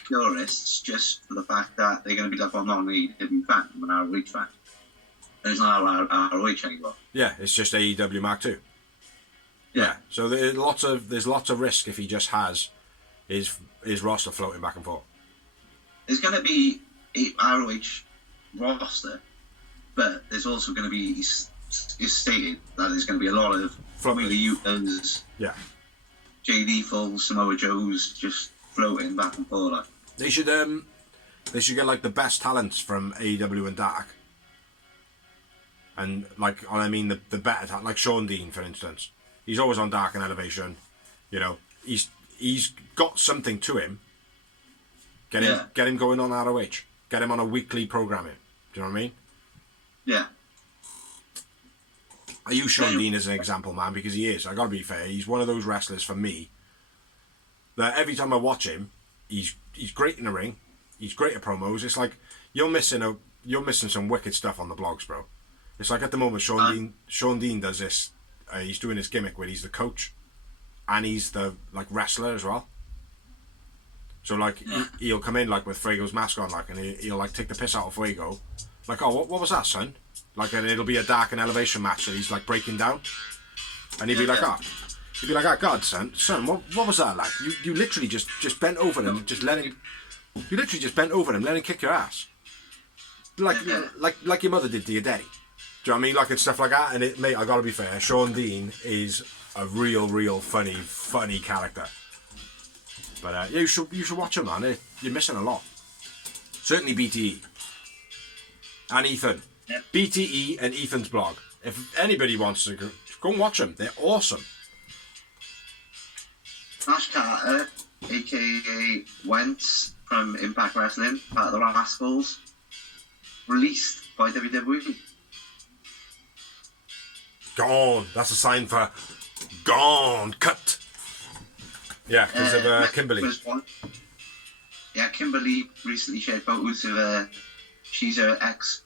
Purists just for the fact that they're going to be like, well, I'm not an AEW fan, I'm an ROH fan. And it's not ROH anymore. Yeah, it's just AEW Mark II. Yeah. So there's lots of risk if he just has his roster floating back and forth. There's going to be a ROH roster, but there's also going to be, it's stated that there's going to be a lot of Wheeler Yutas, JD Full, Samoa Joes just floating back and forth. Like. They should get like the best talents from AEW and Dark. And like, I mean the better talent, like Sean Dean, for instance. He's always on Dark and Elevation. You know, he's got something to him. Get him going on ROH. Get him on a weekly programming. Do you know what I mean? Yeah. I use Sean Dean as an example, man, because he is. I gotta be fair. He's one of those wrestlers for me that every time I watch him, he's great in the ring. He's great at promos. It's like you're missing some wicked stuff on the blogs, bro. It's like at the moment Sean Dean does this. He's doing his gimmick where he's the coach, and he's the like wrestler as well. So like he'll come in like with Fuego's mask on, like, and he'll like take the piss out of Fuego, like, oh, what was that, son? Like, and it'll be a Dark and Elevation match that he's like breaking down, and he'd be like, God, son, what was that like? You literally just bent over him, just let him. You literally just bent over him, let him kick your ass, like your mother did to your daddy. Do you know what I mean? Like, it's stuff like that. And mate, I gotta be fair, Sean Dean is a real funny character. But yeah, you should watch him, man. You're missing a lot. Certainly BTE and Ethan. Yep. BTE and Ethan's blog. If anybody wants to go and watch them, they're awesome. Ash Carter, aka Wentz from Impact Wrestling, part of the Rascals, released by WWE. Gone. That's a sign for gone. Cut. Yeah, because of Kimberly. Yeah, Kimberly recently shared photos of she's their ex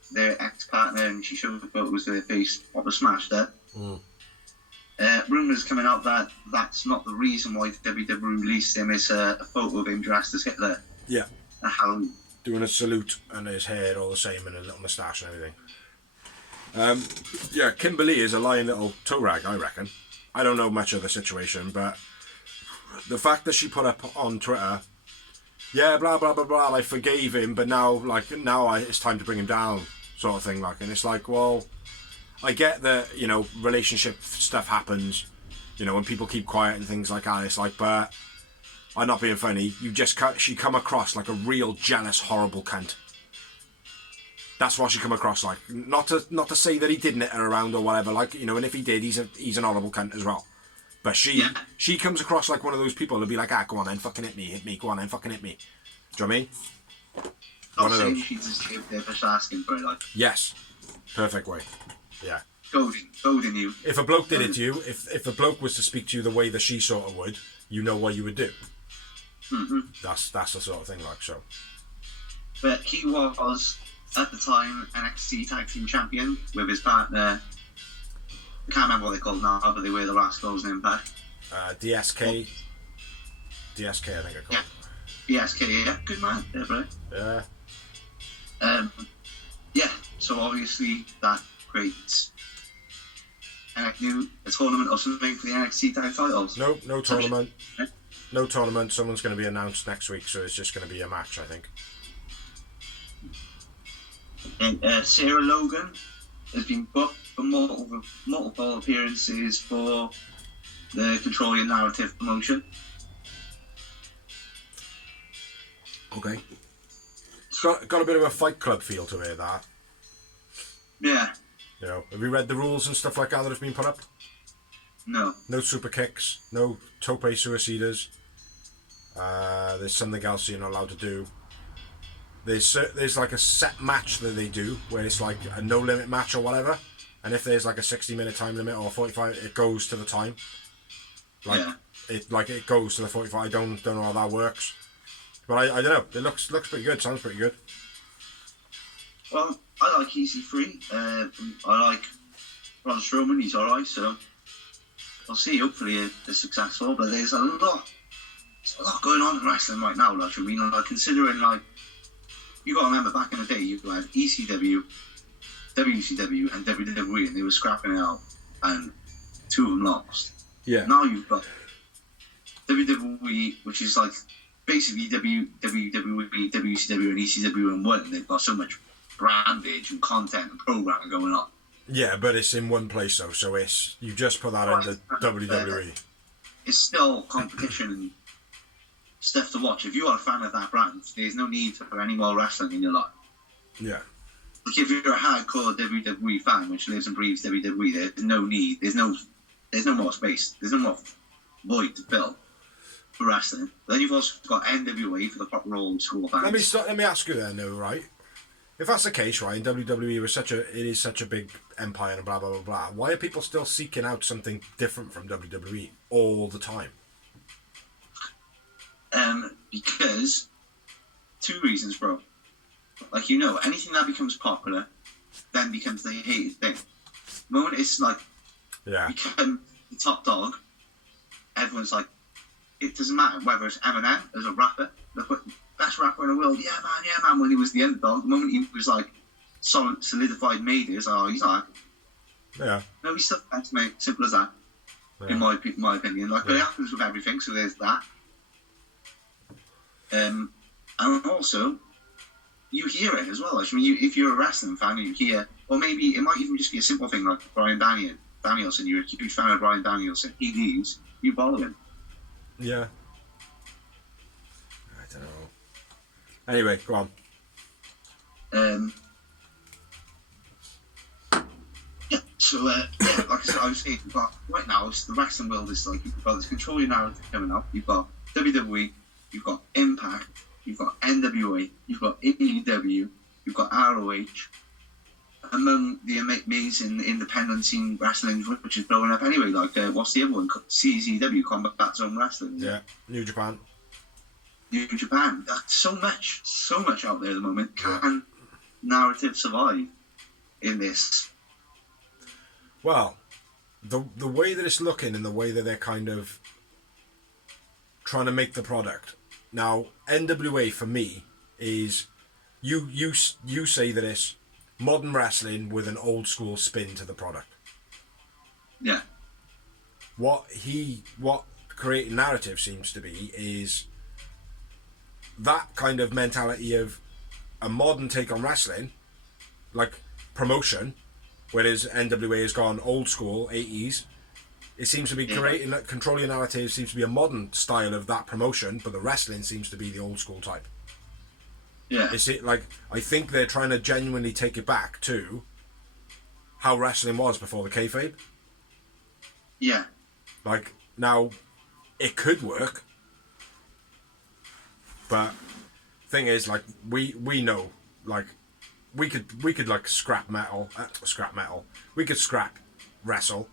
partner, and she showed photos of her face proper smashed up. Rumours coming out that that's not the reason why WWE released him. It's a photo of him dressed as Hitler. Yeah. Halloween. Doing a salute, and his hair all the same, and a little moustache and everything. Yeah, Kimberly is a lying little toe rag, I reckon. I don't know much of the situation, but the fact that she put up on Twitter, yeah, blah blah blah blah, I forgave him, but now it's time to bring him down, sort of thing, like, and it's like, well, I get that, you know, relationship stuff happens, you know, when people keep quiet and things like that. It's like, but I'm not being funny. She come across like a real jealous, horrible cunt. That's what she come across like. Not to say that he didn't hit her around or whatever, like, you know, and if he did, he's an horrible cunt as well. But she comes across like one of those people who'll be like, go on then, fucking hit me, go on then, fucking hit me. Do you know what I mean? Not saying she's just asking for it, like. Yes. Perfect way. Yeah. Goading you. If a bloke did it to you, if a bloke was to speak to you the way that she sort of would, you know what you would do. Mm-hmm. That's the sort of thing, like, so. But he was, at the time, NXT Tag Team Champion with his partner. I can't remember what they're called now, but they were the Rascals in Impact. DSK. DSK, I think I called. Yeah. DSK, yeah. Good man. Yeah, bro. Yeah. Yeah, so obviously that creates a tournament or something for the NXT tag titles. No tournament. No tournament. Someone's going to be announced next week, so it's just going to be a match, I think. And Sarah Logan has been booked for multiple appearances for the Control Your Narrative promotion. Okay. It's got a bit of a Fight Club feel to it, that. Yeah. You know, have you read the rules and stuff like that have been put up? No. No super kicks, no tope suicidas. There's something else you're not allowed to do. There's like a set match that they do where it's like a no limit match or whatever, and if there's like a 60-minute time limit or 45, it goes to the time. Like it goes to the 45. I don't know how that works, but I don't know. It looks pretty good. Sounds pretty good. Well, I like EC3. I like Braun Strowman. He's alright, so we'll see. Hopefully, they're successful. But there's a lot going on in wrestling right now. Like, I mean, like, considering, like, you got to remember back in the day, you had ECW, WCW and WWE, and they were scrapping it out, and two of them lost. Yeah. Now you've got WWE, which is like basically WWE, WCW, and ECW in one. They've got so much brandage and content and programming going on. Yeah, but it's in one place though, so it's you just put that under WWE. It's still competition and stuff to watch. If you are a fan of that brand, there's no need for any more wrestling in your life. Yeah. Like if you're a hardcore WWE fan, which lives and breathes WWE, there's no need. There's no more space. There's no more void to fill for wrestling. But then you've also got NWA for the proper old school fans. Let me ask you then, though, right? If that's the case, right, and WWE is such a big empire and blah blah blah blah, why are people still seeking out something different from WWE all the time? Because two reasons, bro. Like, you know, anything that becomes popular then becomes the hated thing. The moment it's like become the top dog, everyone's like, it doesn't matter whether it's Eminem as a rapper, the best rapper in the world, yeah man, when he was the underdog. The moment he was like solidified majors, he's like, yeah, no, he's still best, mate. Simple as that. Yeah. In my opinion, like, but it happens with everything. So there's that. And also, you hear it as well. I mean, if you're a wrestling fan, you hear, or maybe it might even just be a simple thing like Bryan Danielson. You're a huge fan of Bryan Danielson. He leaves, you follow him. Yeah. I don't know. Anyway, go on. Yeah. So like I said, I was saying, right now, the wrestling world is like, you've got this Control Your Narrative coming up. You've got WWE. You've got Impact. You've got NWA. You've got AEW. You've got ROH. Among the amazing independent scene wrestling, which is blowing up anyway. Like, what's the other one? CZW, Combat Zone Wrestling. Yeah, New Japan. New Japan. So much out there at the moment. Can narrative survive in this? Well, the way that it's looking and the way that they're kind of trying to make the product. Now, NWA for me is you say that it's modern wrestling with an old school spin to the product. Yeah. What creating narrative seems to be is that kind of mentality of a modern take on wrestling, like promotion, whereas NWA has gone old school 80s. It seems to be creating Control Your Narrative seems to be a modern style of that promotion, but the wrestling seems to be the old school type. Yeah. It's like I think they're trying to genuinely take it back to how wrestling was before the kayfabe. Yeah. Like now, it could work, but thing is, like we know, like we could like scrap metal. We could scrap wrestle,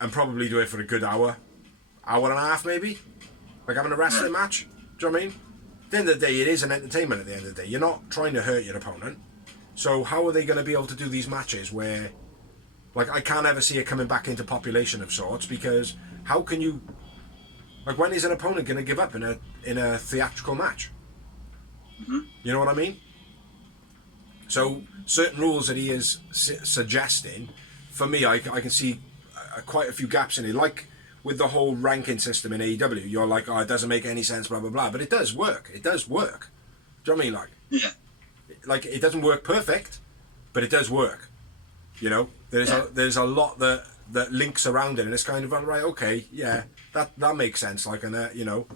and probably do it for a good hour and a half maybe, like having a wrestling match. Do you know what I mean? At the end of the day, it is an entertainment. At the end of the day, you're not trying to hurt your opponent. So how are they going to be able to do these matches where, like, I can't ever see it coming back into population of sorts, because how can you, like, when is an opponent going to give up in a theatrical match? Mm-hmm. You know what I mean? So certain rules that he is suggesting, for me, I can see quite a few gaps in it. Like with the whole ranking system in AEW, you're like, oh, it doesn't make any sense, blah blah blah. But it does work. It does work. Do you know what I mean? Like, yeah. Like it doesn't work perfect, but it does work. You know, there's a lot that links around it, and it's kind of right. Okay, yeah, that makes sense. Like, and you know,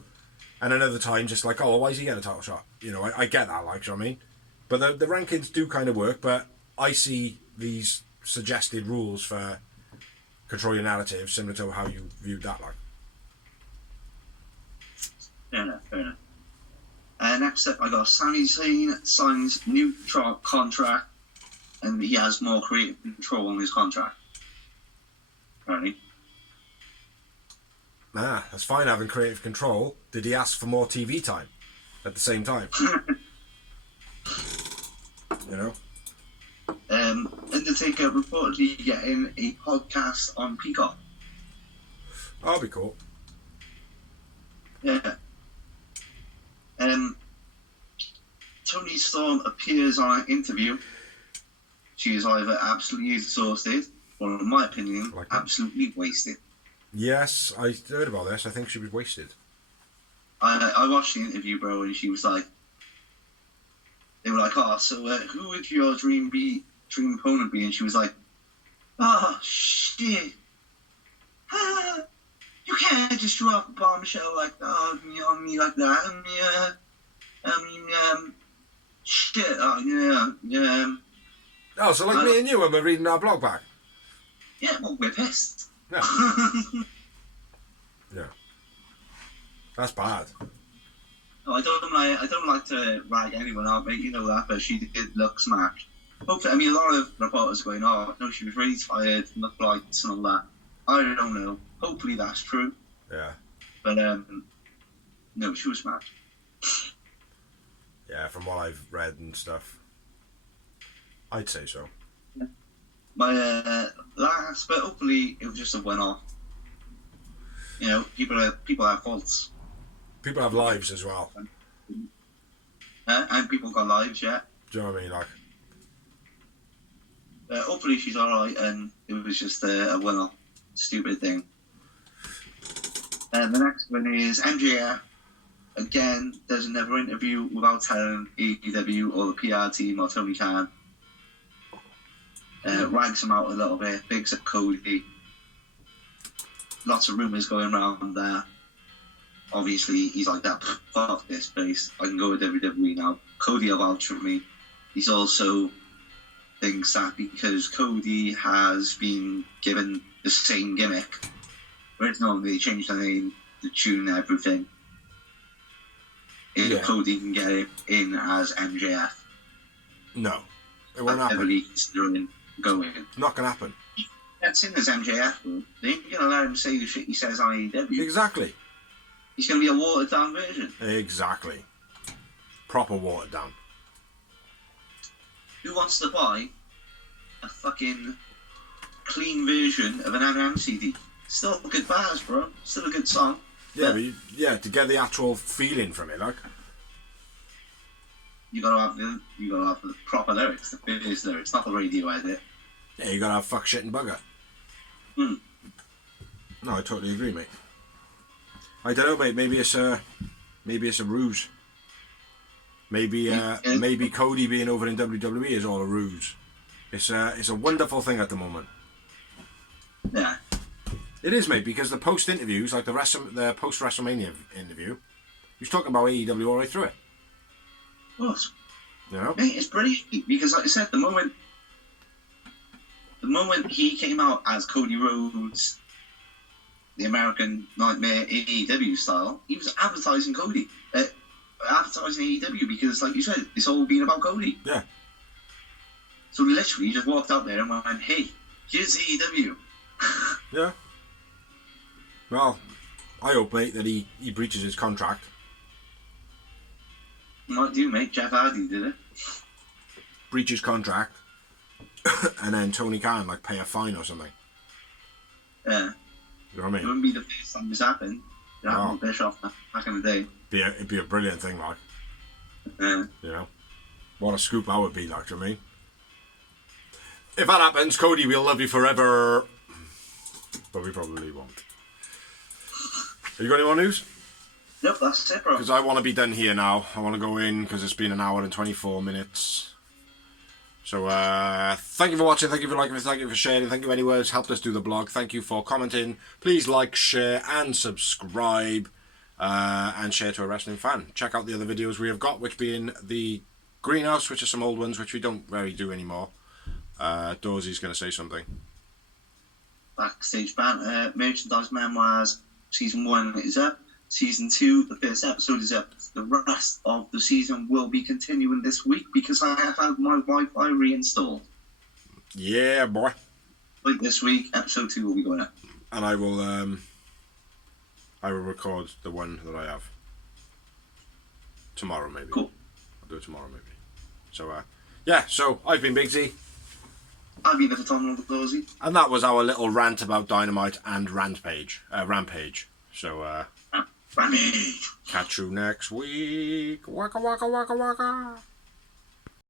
and another time just like, oh, why is he getting a title shot? You know, I get that. Like, do you know what I mean? But the rankings do kind of work. But I see these suggested rules for Control Your Narrative similar to how you viewed that. Like, Fair enough. Next up, I got Sami Zayn signs new contract, and he has more creative control on his contract. Apparently. That's fine having creative control. Did he ask for more TV time at the same time? You know? Undertaker reportedly getting a podcast on Peacock. That'll be cool. Yeah. Tony Storm appears on an interview she is either absolutely exhausted, or in my opinion, Like absolutely wasted. Yes, I heard about this. I think she was wasted. I watched the interview, bro, and she was like, they were like, oh, so who would your dream opponent be? And she was like, oh, shit. You can't just drop a bombshell like that on me like that. Shit. Yeah. Oh, so like me and you when we're reading our blog back? Yeah, well, we're pissed. Yeah. Yeah. That's bad. No, I don't like to rag anyone out, mate. You know that, but she did look smashed. Hopefully, I mean, a lot of reporters are going, oh, no, she was really tired from the flights and all that. I don't know. Hopefully that's true. Yeah. But, no, she was smashed. Yeah, from what I've read and stuff, I'd say so. Yeah. My last, but hopefully it was just a one-off. You know, people have faults. People have lives as well. And people got lives, yeah. Do you know what I mean? Like, hopefully she's alright, and it was just a one-off stupid thing. And the next one is MJF. Again, does another interview without telling AEW or the PR team or Tony Khan. Rags him out a little bit, bigs up Cody. Lots of rumours going around there. Obviously, he's like, that, fuck this place. I can go with WWE now. Cody will vouch for me. He's also thinks that because Cody has been given the same gimmick, whereas normally they change the name, the tune, everything. If Cody can get it in as MJF. no. It won't happen. Heavily considering going. Not going to happen. That's in as MJF, bro. They ain't going to let him say the shit he says on AEW. Exactly. He's going to be a watered down version. Exactly. Proper watered down. Who wants to buy a fucking clean version of an Eminem CD? Still good bars, bro. Still a good song. Yeah, but to get the actual feeling from it, like. You gotta have the proper lyrics, the bass lyrics, not the radio edit. Yeah, you gotta have fuck, shit and bugger. Hmm. No, I totally agree, mate. I don't know, mate. Maybe it's a ruse. Maybe Cody being over in WWE is all a ruse. It's a wonderful thing at the moment. Yeah. It is, mate, because the post interviews, like the post WrestleMania interview, he was talking about AEW all the way through it. Well, You know? mate, it's brilliant because, like I said, the moment he came out as Cody Rhodes, the American Nightmare AEW style, he was advertising Cody, advertising AEW because, like you said, it's all been about Cody. Yeah. So literally, he just walked out there and went, "Hey, here's AEW." Yeah. Well, I hope, mate, that he breaches his contract. Might do, mate. Jeff Hardy did it. Breaches contract, and then Tony Khan pay a fine or something. Yeah. You know what I mean? It wouldn't be the first time this happened. It happened with Bischoff back in the day. It'd be a brilliant thing, like. Yeah. You know? What a scoop that would be, like, do you know what I mean? If that happens, Cody, we'll love you forever. But we probably won't. Have you got any more news? Nope, that's it, bro. Because I want to be done here now. I want to go in because it's been an hour and 24 minutes. So, thank you for watching, thank you for liking, thank you for sharing, thank you anywhere it's helped us do the blog, thank you for commenting. Please like, share and subscribe, and share to a wrestling fan. Check out the other videos we have got, which being the greenhouse, which are some old ones which we don't really do anymore. Dawsy's going to say something. Backstage banter, merchandise memoirs, season 1 is up. Season 2, the first episode is up. The rest of the season will be continuing this week because I have had my Wi-Fi reinstalled. Yeah, boy. Like this week, episode 2 will be going up. And I will record the one that I have tomorrow, maybe. Cool. I'll do it tomorrow, maybe. So, yeah. So I've been Big Z. I've been the phenomenal Dorsey. And that was our little rant about Dynamite and Rampage. So, Rampage. catch you next week. Waka waka waka waka.